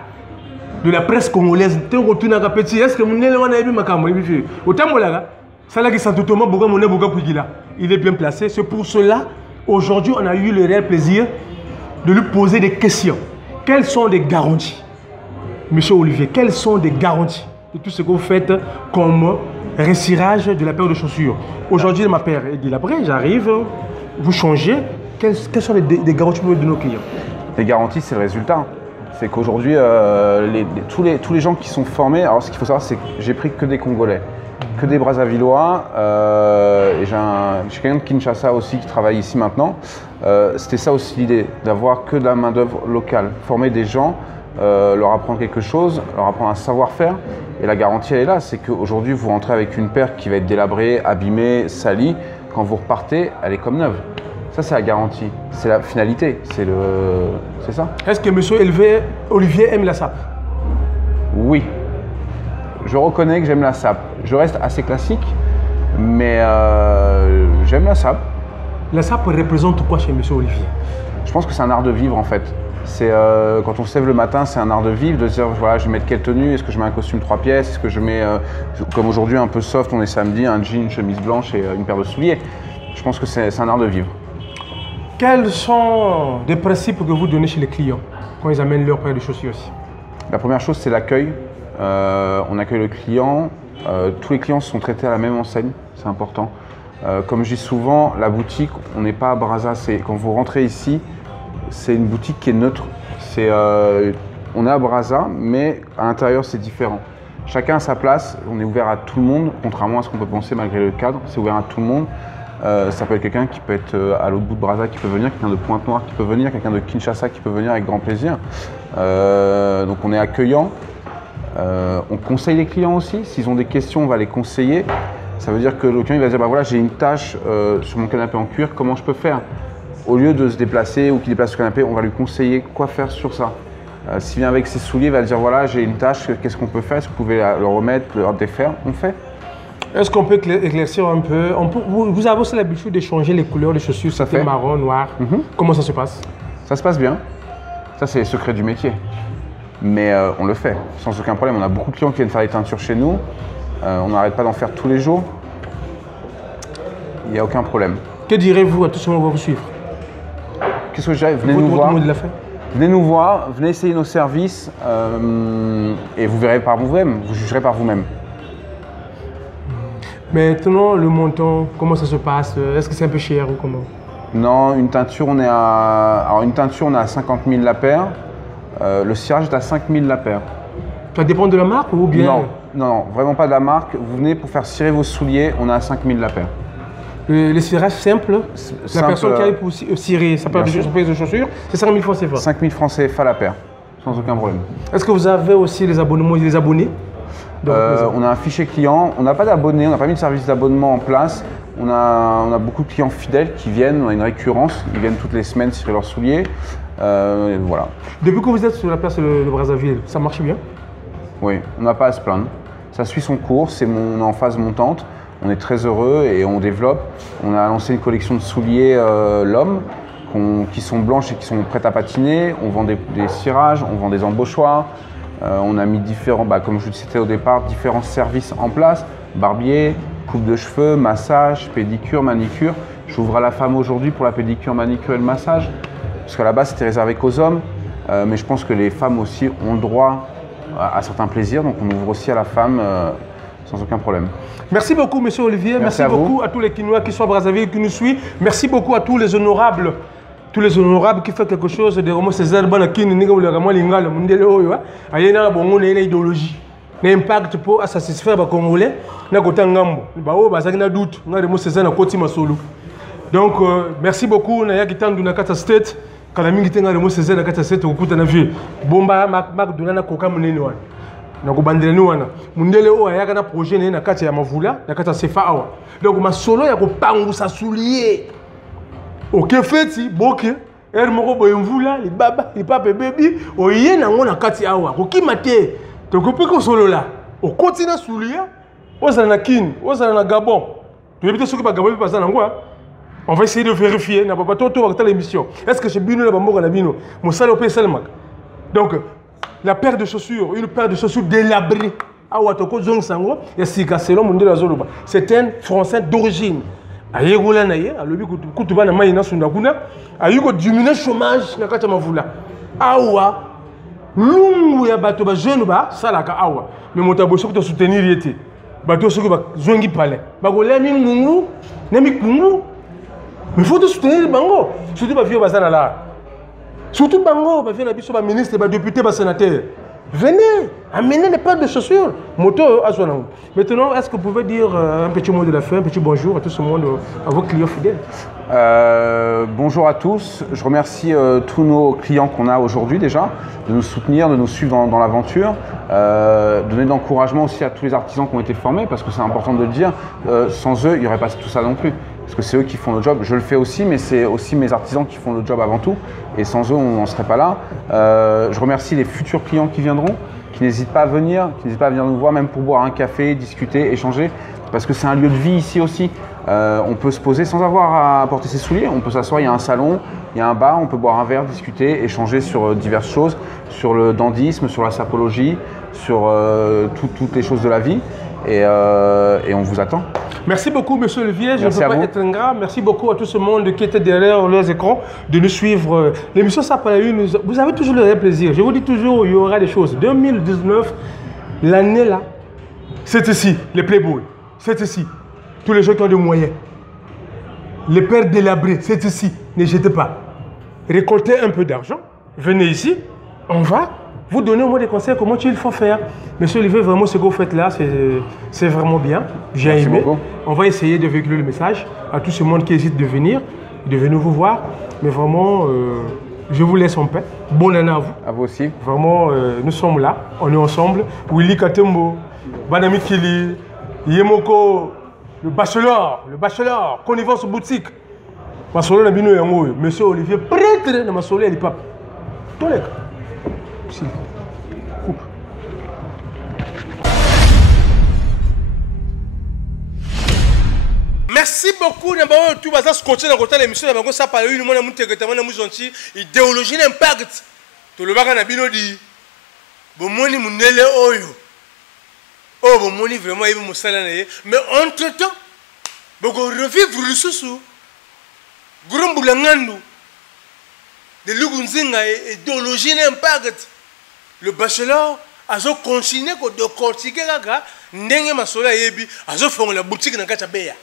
De la presse congolaise. Tu retournes à Petit. Est-ce que mon délai on a émis ma caméra? Autant là, ça là qui s'entend tout le monde, il est bien placé. C'est pour cela. Aujourd'hui, on a eu le réel plaisir de lui poser des questions. Quelles sont les garanties? Monsieur Olivier, quelles sont les garanties de tout ce que vous faites comme Resserrage de la paire de chaussures. Aujourd'hui, ma paire est délabrée, j'arrive, vous changez. Quelles sont les garanties de nos clients? Les garanties, c'est le résultat. C'est qu'aujourd'hui, tous les gens qui sont formés, alors ce qu'il faut savoir, c'est que j'ai pris que des Congolais, que des Brazzavillois, et j'ai quelqu'un de Kinshasa aussi qui travaille ici maintenant. C'était ça aussi l'idée, d'avoir que de la main-d'œuvre locale, former des gens, leur apprendre quelque chose, leur apprendre un savoir-faire. Et la garantie, elle est là, c'est qu'aujourd'hui, vous rentrez avec une paire qui va être délabrée, abîmée, salie. Quand vous repartez, elle est comme neuve. Ça, c'est la garantie. C'est la finalité. C'est ça. Est-ce que M. Olivier aime la sape? Oui. Je reconnais que j'aime la sape. Je reste assez classique, mais j'aime la sape. La sape représente quoi chez M. Olivier? Je pense que c'est un art de vivre, en fait. C'est quand on se lève le matin, c'est un art de vivre, de se dire voilà, je vais mettre quelle tenue, est-ce que je mets un costume 3 pièces, est-ce que je mets, comme aujourd'hui un peu soft, on est samedi, un jean, une chemise blanche et une paire de souliers. Je pense que c'est un art de vivre. Quels sont des principes que vous donnez chez les clients quand ils amènent leur paire de chaussures aussi? La première chose, c'est l'accueil. On accueille le client. Tous les clients sont traités à la même enseigne, c'est important. Comme je dis souvent, la boutique, on n'est pas à Brazza. Quand vous rentrez ici, c'est une boutique qui est neutre. On est à Brazza, mais à l'intérieur, c'est différent. Chacun a sa place. On est ouvert à tout le monde, contrairement à ce qu'on peut penser malgré le cadre. C'est ouvert à tout le monde. Ça peut être quelqu'un qui peut être à l'autre bout de Brazza qui peut venir, quelqu'un de Pointe-Noire qui peut venir, quelqu'un de Kinshasa qui peut venir avec grand plaisir. Donc on est accueillant. On conseille les clients aussi. S'ils ont des questions, on va les conseiller. Ça veut dire que le client il va dire bah voilà, j'ai une tâche sur mon canapé en cuir, comment je peux faire? Au lieu de se déplacer ou qu'il déplace le canapé, on va lui conseiller quoi faire sur ça. S'il vient avec ses souliers, il va dire voilà, j'ai une tâche, qu'est-ce qu'on peut faire? Est-ce que vous pouvez le remettre, le défaire? On fait. Est-ce qu'on peut éclaircir un peu? Vous avez aussi l'habitude de changer les couleurs des chaussures, ça fait marron, noir. Comment ça se passe? Ça se passe bien. Ça, c'est le secret du métier. Mais on le fait, sans aucun problème. On a beaucoup de clients qui viennent faire des teintures chez nous. On n'arrête pas d'en faire tous les jours. Il n'y a aucun problème. Que direz-vous à tous ceux qui vont vous suivre? Qu'est-ce que je dirais? Venez nous voir. Venez nous voir, venez essayer nos services et vous verrez par vous-même, vous jugerez par vous-même. Maintenant, le montant, comment ça se passe? Est-ce que c'est un peu cher ou comment? Non, une teinture, on est à 50 000 la paire. Le cirage est à 5 000 la paire. Ça dépend de la marque ou bien? Non, vraiment pas de la marque. Vous venez pour faire cirer vos souliers, on est à 5 000 la paire. Les cirages simples, la personne qui arrive pour cirer sa paire de chaussures, c'est 5 000 francs CFA. 5 000 francs CFA la paire, sans aucun problème. Est-ce que vous avez aussi les abonnements et les abonnés? On a un fichier client, on n'a pas d'abonnés, on n'a pas mis de service d'abonnement en place. On a beaucoup de clients fidèles qui viennent, on a une récurrence, ils viennent toutes les semaines cirer leurs souliers. Voilà. Depuis que vous êtes sur la place de Brazzaville, ça marche bien? Oui, on n'a pas à se plaindre. Ça suit son cours, on est en phase montante, on est très heureux et on développe. On a lancé une collection de souliers l'homme qui sont blanches et qui sont prêtes à patiner. On vend des cirages, on vend des embauchoirs. On a mis différents, comme je vous disais au départ, différents services en place. Barbier, coupe de cheveux, massage, pédicure, manicure. J'ouvre à la femme aujourd'hui pour la pédicure, manicure et le massage. Parce qu'à la base, c'était réservé qu'aux hommes. Mais je pense que les femmes aussi ont le droit à certains plaisirs. Donc on ouvre aussi à la femme sans aucun problème. Merci beaucoup, monsieur Olivier. Merci beaucoup à tous les Kinois qui sont à Brazzaville, qui nous suivent. Merci beaucoup à tous les honorables. Tous les honorables qui font quelque chose de vraiment César Banakini, ni comme le Ramon Lingala, Mundele Oyo, il y a une idéologie, un impact pour satisfaire les Congolais, na kota ngambo, ba o ba na doute, na remo César na koti masolo. Donc merci beaucoup na yakitandu na kata state, kana mingi tenga remo César na kata state okuta na vie. Bomba mak donana koka munene wana. Na kubandela ni wana. Mundele o ayaka na projet na kata ya mavula, na kata sefa awa. Donc masolo ya kopangusa soulier. Ok feti boke er moko boyemvula li baba li papa baby oye nango na kati awa kokima te to kopeko solo la o continue soulier ozala na kin ozala na Gabon to yebite soki ba Gabon pas nango on va essayer de vérifier na papa toto ba l'émission est-ce que chez bino na bamboka na bino mosala opé selmak donc la paire de chaussures une paire de chaussures délabrée awa to ko zong sango ya sika selon mondela zoloba c'est un français d'origine. Ayegola na ye alobi kutuba na mai na sunda kuna ayiko diminuer chômage na kata mavula awa lungu ya bato ba jeune ba salaka awa mais moto aboso ko soutenir yete bato soki bazongi palais bakolia mingungu na mikungu mais faut soutenir bango surtout bavio baza na l'art surtout bango bavio na biso baministre badéputé basénateur venez amenez les paires de chaussures moto azwanango. Maintenant est-ce que vous pouvez dire un petit mot de la fin, un petit bonjour à tout ce monde, à vos clients fidèles? Bonjour à tous, je remercie tous nos clients qu'on a aujourd'hui déjà, de nous soutenir, de nous suivre dans l'aventure, donner de l'encouragement aussi à tous les artisans qui ont été formés, parce que c'est important de le dire, sans eux il n'y aurait pas tout ça non plus, parce que c'est eux qui font le job, je le fais aussi, mais c'est aussi mes artisans qui font le job avant tout, et sans eux on n'en serait pas là. Je remercie les futurs clients qui viendront, qui n'hésitent pas à venir, nous voir même pour boire un café, discuter, échanger, parce que c'est un lieu de vie ici aussi. On peut se poser sans avoir à porter ses souliers, on peut s'asseoir, il y a un salon, il y a un bar, on peut boire un verre, discuter, échanger sur diverses choses, sur le dandysme, sur la sapologie, sur toutes les choses de la vie, et on vous attend. Merci beaucoup, monsieur Olivier. Je ne peux pas être ingrat. Merci beaucoup à tout ce monde qui était derrière leurs écrans de nous suivre. L'émission Ça par la Une, vous avez toujours le vrai plaisir. Je vous dis toujours, il y aura des choses. 2019, l'année là, c'est ici, les Playboy. C'est ici. Tous les gens qui ont des moyens. Les pères délabrés, c'est ici. Ne jetez pas. Récoltez un peu d'argent. Venez ici. On va vous donner au moins des conseils comment il faut faire. Monsieur Olivier, vraiment ce que vous faites là, c'est vraiment bien. J'ai aimé. Beaucoup. On va essayer de véhiculer le message à tout ce monde qui hésite de venir vous voir. Mais vraiment, je vous laisse en paix. Bonne année à vous. À vous aussi. Vraiment, nous sommes là. On est ensemble. Willy Katembo, Banami Kili, Yemoko, le bachelor, connivence boutique. Masolo na bino yango, monsieur Olivier, prêtre na masolo ya lipap. Tolek. Si. Coupe. Merci beaucoup d'abord tout bazar scotché dans côté l'émission na bango ça parler une mona mutegetama na muzonti idéologie l'impact to le baka na bino di bomoni munele oyo oh bomoni vraiment yebe musala na ye mais entre temps boko revivre le sousou grumbula ngandu de lugunzinga idéologie l'impact le bachelor azo continuer ko décortiquer kaka ndenge masola yebi azo fonga la boutique na kata beya.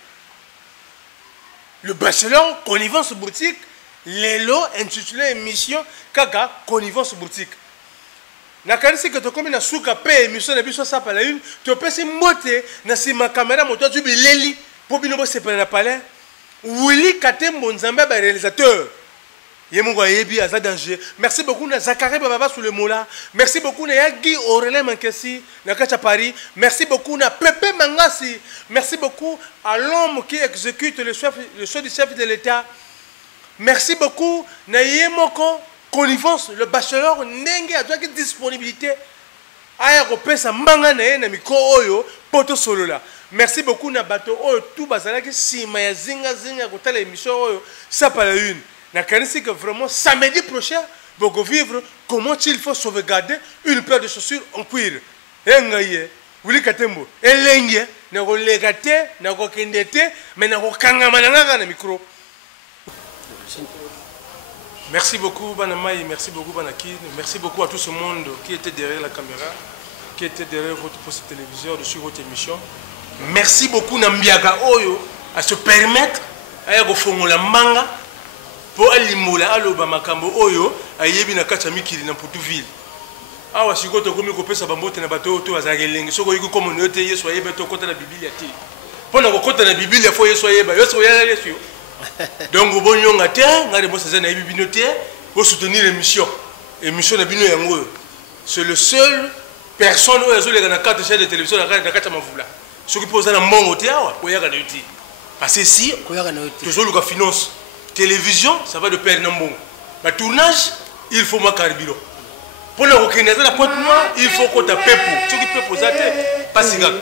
Le bachelor connivence boutique, l'élo intitulé émission Kaka connivence boutique. Nakanisi que tu comme na souka paye émission na biso ça par la une, tu peux se monter na si ma caméra moto tu bileli pour bino se prendre na palais. Willy Katembo Nzambe ba réalisateur. Yemungo yebi aza danger. Merci beaucoup na Zachary Baba sur le mot là. Merci beaucoup na Yagi Aurélien Mankesi na Kacha Paris. Merci beaucoup na Pepe Mangasi. Merci beaucoup à l'homme qui exécute le choix du chef de l'État. Merci beaucoup na Yemoko connivence le bachelor ndenge a doit disponibilité aya kopesa mbanga na na micro oyo poto solo là. Merci beaucoup na bato oyo tout bazala ki sima ya zinga kotala émission oyo ça par la une. Nakanisi que vraiment samedi prochain, pour vivre comment il faut sauvegarder une paire de chaussures en cuir. Engaye, Willy Katembo, elenge, na ko legate, na ko kendete, mais na ko kangamananga na micro. Merci beaucoup Banamaï, merci beaucoup Banakin, merci beaucoup à tout ce monde qui était derrière la caméra, qui était derrière votre poste téléviseur, sur votre émission. Merci beaucoup Nambiaga Oyo à se permettre à go fongola manga. Pour alimola aloba makambo oyo ayebi na kati mikili na Potuville awa sikoto komi kopesa bambote na bato to azagelenge soko yiko communauté yeso ayeba to kota na biblia ti pona ko kota na biblia fo yeso ayeba yeso yala yeso donc bonyonga te ngare mo sezana yebi bino te pour soutenir l'émission na bino yango c'est le seul personne oyo azolega na carte chaîne de télévision na kati mavula soki poza na mbongo te awa koyaka na yuti parce que si koyaka na yuti toujours le finance télévision, ça va de père Nambon. Le tournage, il faut ma carbilo. Pour le reconnaître la pointe noire, il faut qu'on tape pour. Tu qui peux poser pas si grave.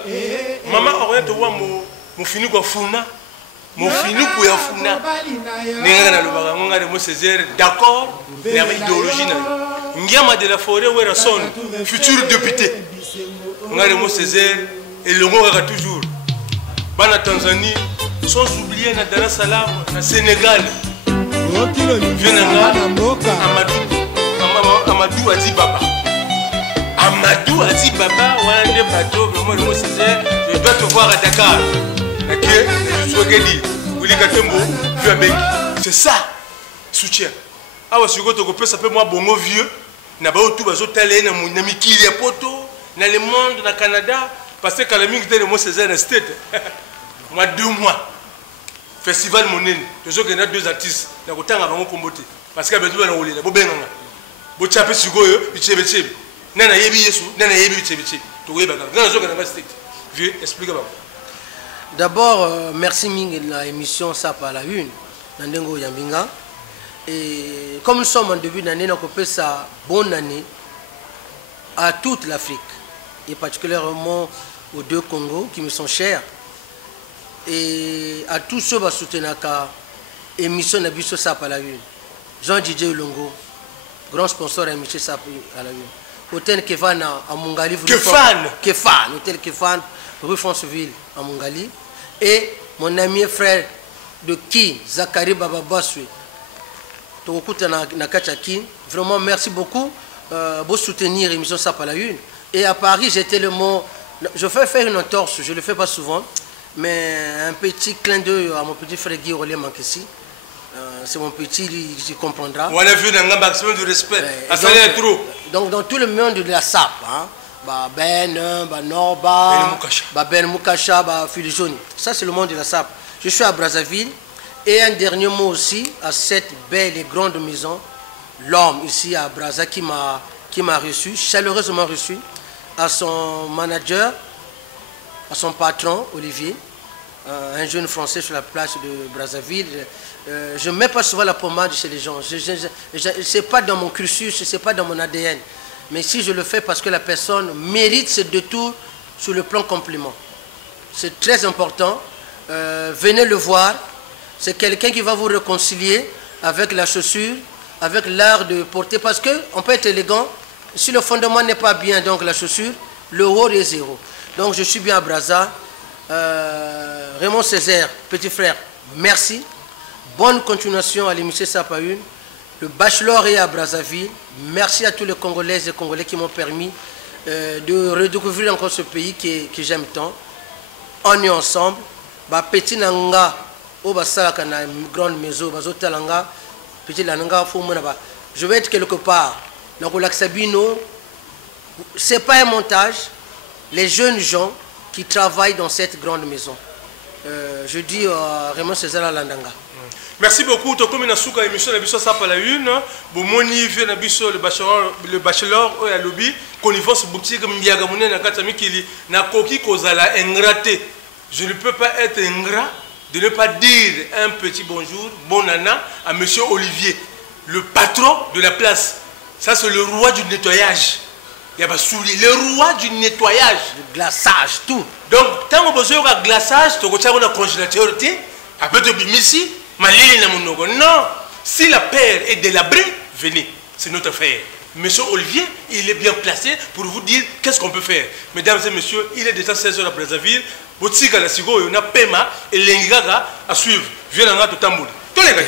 Maman, on voir mon fini quoi funa. Mon fini quoi funa. N'est-ce pas le bagarre, on a le mot Césaire, d'accord, l'idéologie. N'yama de la forêt où est la sonne, futur député. On a le mot Césaire et le mot aura toujours. Bana Tanzanie. Sans oublier na Dar es Salaam, na Sénégal. Amadou Adi Baba. Amadou Adi Baba, Wande Bateau, vraiment le mot Césaire, je dois te voir à Dakar. Ok, je suis Gedi. Willy Katembo, vu à Bengi. C'est ça, soutien. Ah ouais, si vous avez ça peut moi bon vieux. Na ba tout bazo télé na mikili ya poto na le monde na Canada parce que Kalami était le mot César Estate. Moi 2 mois. Festival monene. Toujours que na 2 artistes na kotanga bango kombote parce que betu na roler bo benganga. Bo tchape sigoyo bichebe. Nana yebi Yesu, nana yebi bichebe. To yeba ka. Na zo que na state. Vieux explique ba. D'abord merci mingi la émission ça par la une na ndengo yambinga. Et comme nous sommes en début d'année, nous avons ça bonne année à toute l'Afrique et particulièrement aux 2 Congos qui me sont chers et à tous ceux qui soutiennent la émission de Bisso Sap à la une. Jean-Didier Longo, grand sponsor de l'émission Sap à la une. Hôtel Kefan à Mungali. Kefan, Hôtel Kefan, rue Franceville à Mungali. Et mon ami et frère de qui, Zachary Baba Baswe. Vraiment merci beaucoup pour soutenir l'émission Sap à la une. Et à Paris, j'étais le mot. Je vais faire une entorse, je ne le fais pas souvent, mais un petit clin d'œil à mon petit frère Guy Aurélien Mankessi. C'est mon petit, il comprendra. On a vu un maximum de respect. Donc, dans tout le monde de la SAP, hein, Ben Norba, Ben Mukasha, Filijoni. Ça, c'est le monde de la SAP. Je suis à Brazzaville. Et un dernier mot aussi à cette belle et grande maison, l'homme ici à Brazza qui m'a reçu, chaleureusement reçu, à son manager, à son patron, Olivier, un jeune Français sur la place de Brazzaville. Je ne mets pas souvent la pommade chez les gens. Ce n'est pas dans mon cursus, ce n'est pas dans mon ADN. Mais si je le fais parce que la personne mérite ce détour sur le plan compliment. C'est très important. Venez le voir. C'est quelqu'un qui va vous réconcilier avec la chaussure, avec l'art de porter. Parce qu'on peut être élégant. Si le fondement n'est pas bien, donc la chaussure, le haut est 0. Donc je suis bien à Brazza. Raymond Césaire, petit frère, merci. Bonne continuation à l'émission Sap à une. Le bachelor est à Brazzaville. Merci à tous les Congolaises et Congolais qui m'ont permis de redécouvrir encore ce pays que j'aime tant. On est ensemble. Petit Nanga. Grande maison, je vais être quelque part. Donc, ce n'est pas un montage. Les jeunes gens qui travaillent dans cette grande maison. Je dis Raymond César Landanga. Merci beaucoup. Tu as émission de Sap à la une. Le bachelor à lobby. Connivence boutique na koki kozala ingraté. Je ne peux pas être ingrat de ne pas dire un petit bonjour, bon nana, à M. Olivier, le patron de la place. Ça, c'est le roi du nettoyage. Il y a le roi du nettoyage. Le glaçage, tout. Donc, tant que vous avez un glaçage, tu as un congélateur, après tu as ici, non. Si la paire est délabrée, venez. C'est notre affaire. Monsieur Olivier, il est bien placé pour vous dire qu'est-ce qu'on peut faire. Mesdames et messieurs, il est déjà 16 h à Brazzaville. Botika la sigo yo na pema elengaga à suivre. Viens nga to tambouli. To les gars.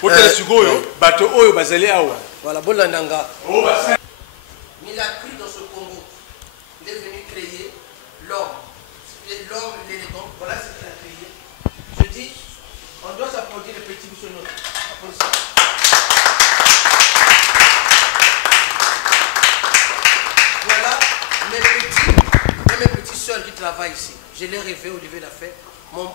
Botika sigo yo bato oyo bazali awa. Voilà bolandanga. Oh bah. Il a cru dans ce Congo. Il est venu créer l'homme. L'homme l'élégant. Voilà ce qu'il a créé. Je dis, on doit s'applaudir les petits missionnaires. Voilà mes petits soeurs qui travaillent ici. Je l'ai rêvé, Olivier l'a fait. Mon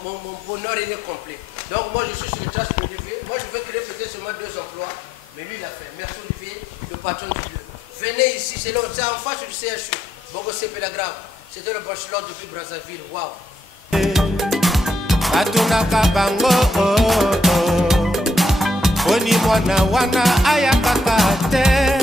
bonheur il est complet. Donc moi je suis sur le trace d'Olivier. Moi je vais créer peut-être seulement 2 emplois. Mais lui il l'a fait. Merci Olivier, le patron du lieu. Venez ici, c'est en face du CHU. Bongo c'est Pélagrave. C'était le bachelor depuis Brazzaville. Waouh. Atunaka bango oni mwana wana ayakaka te.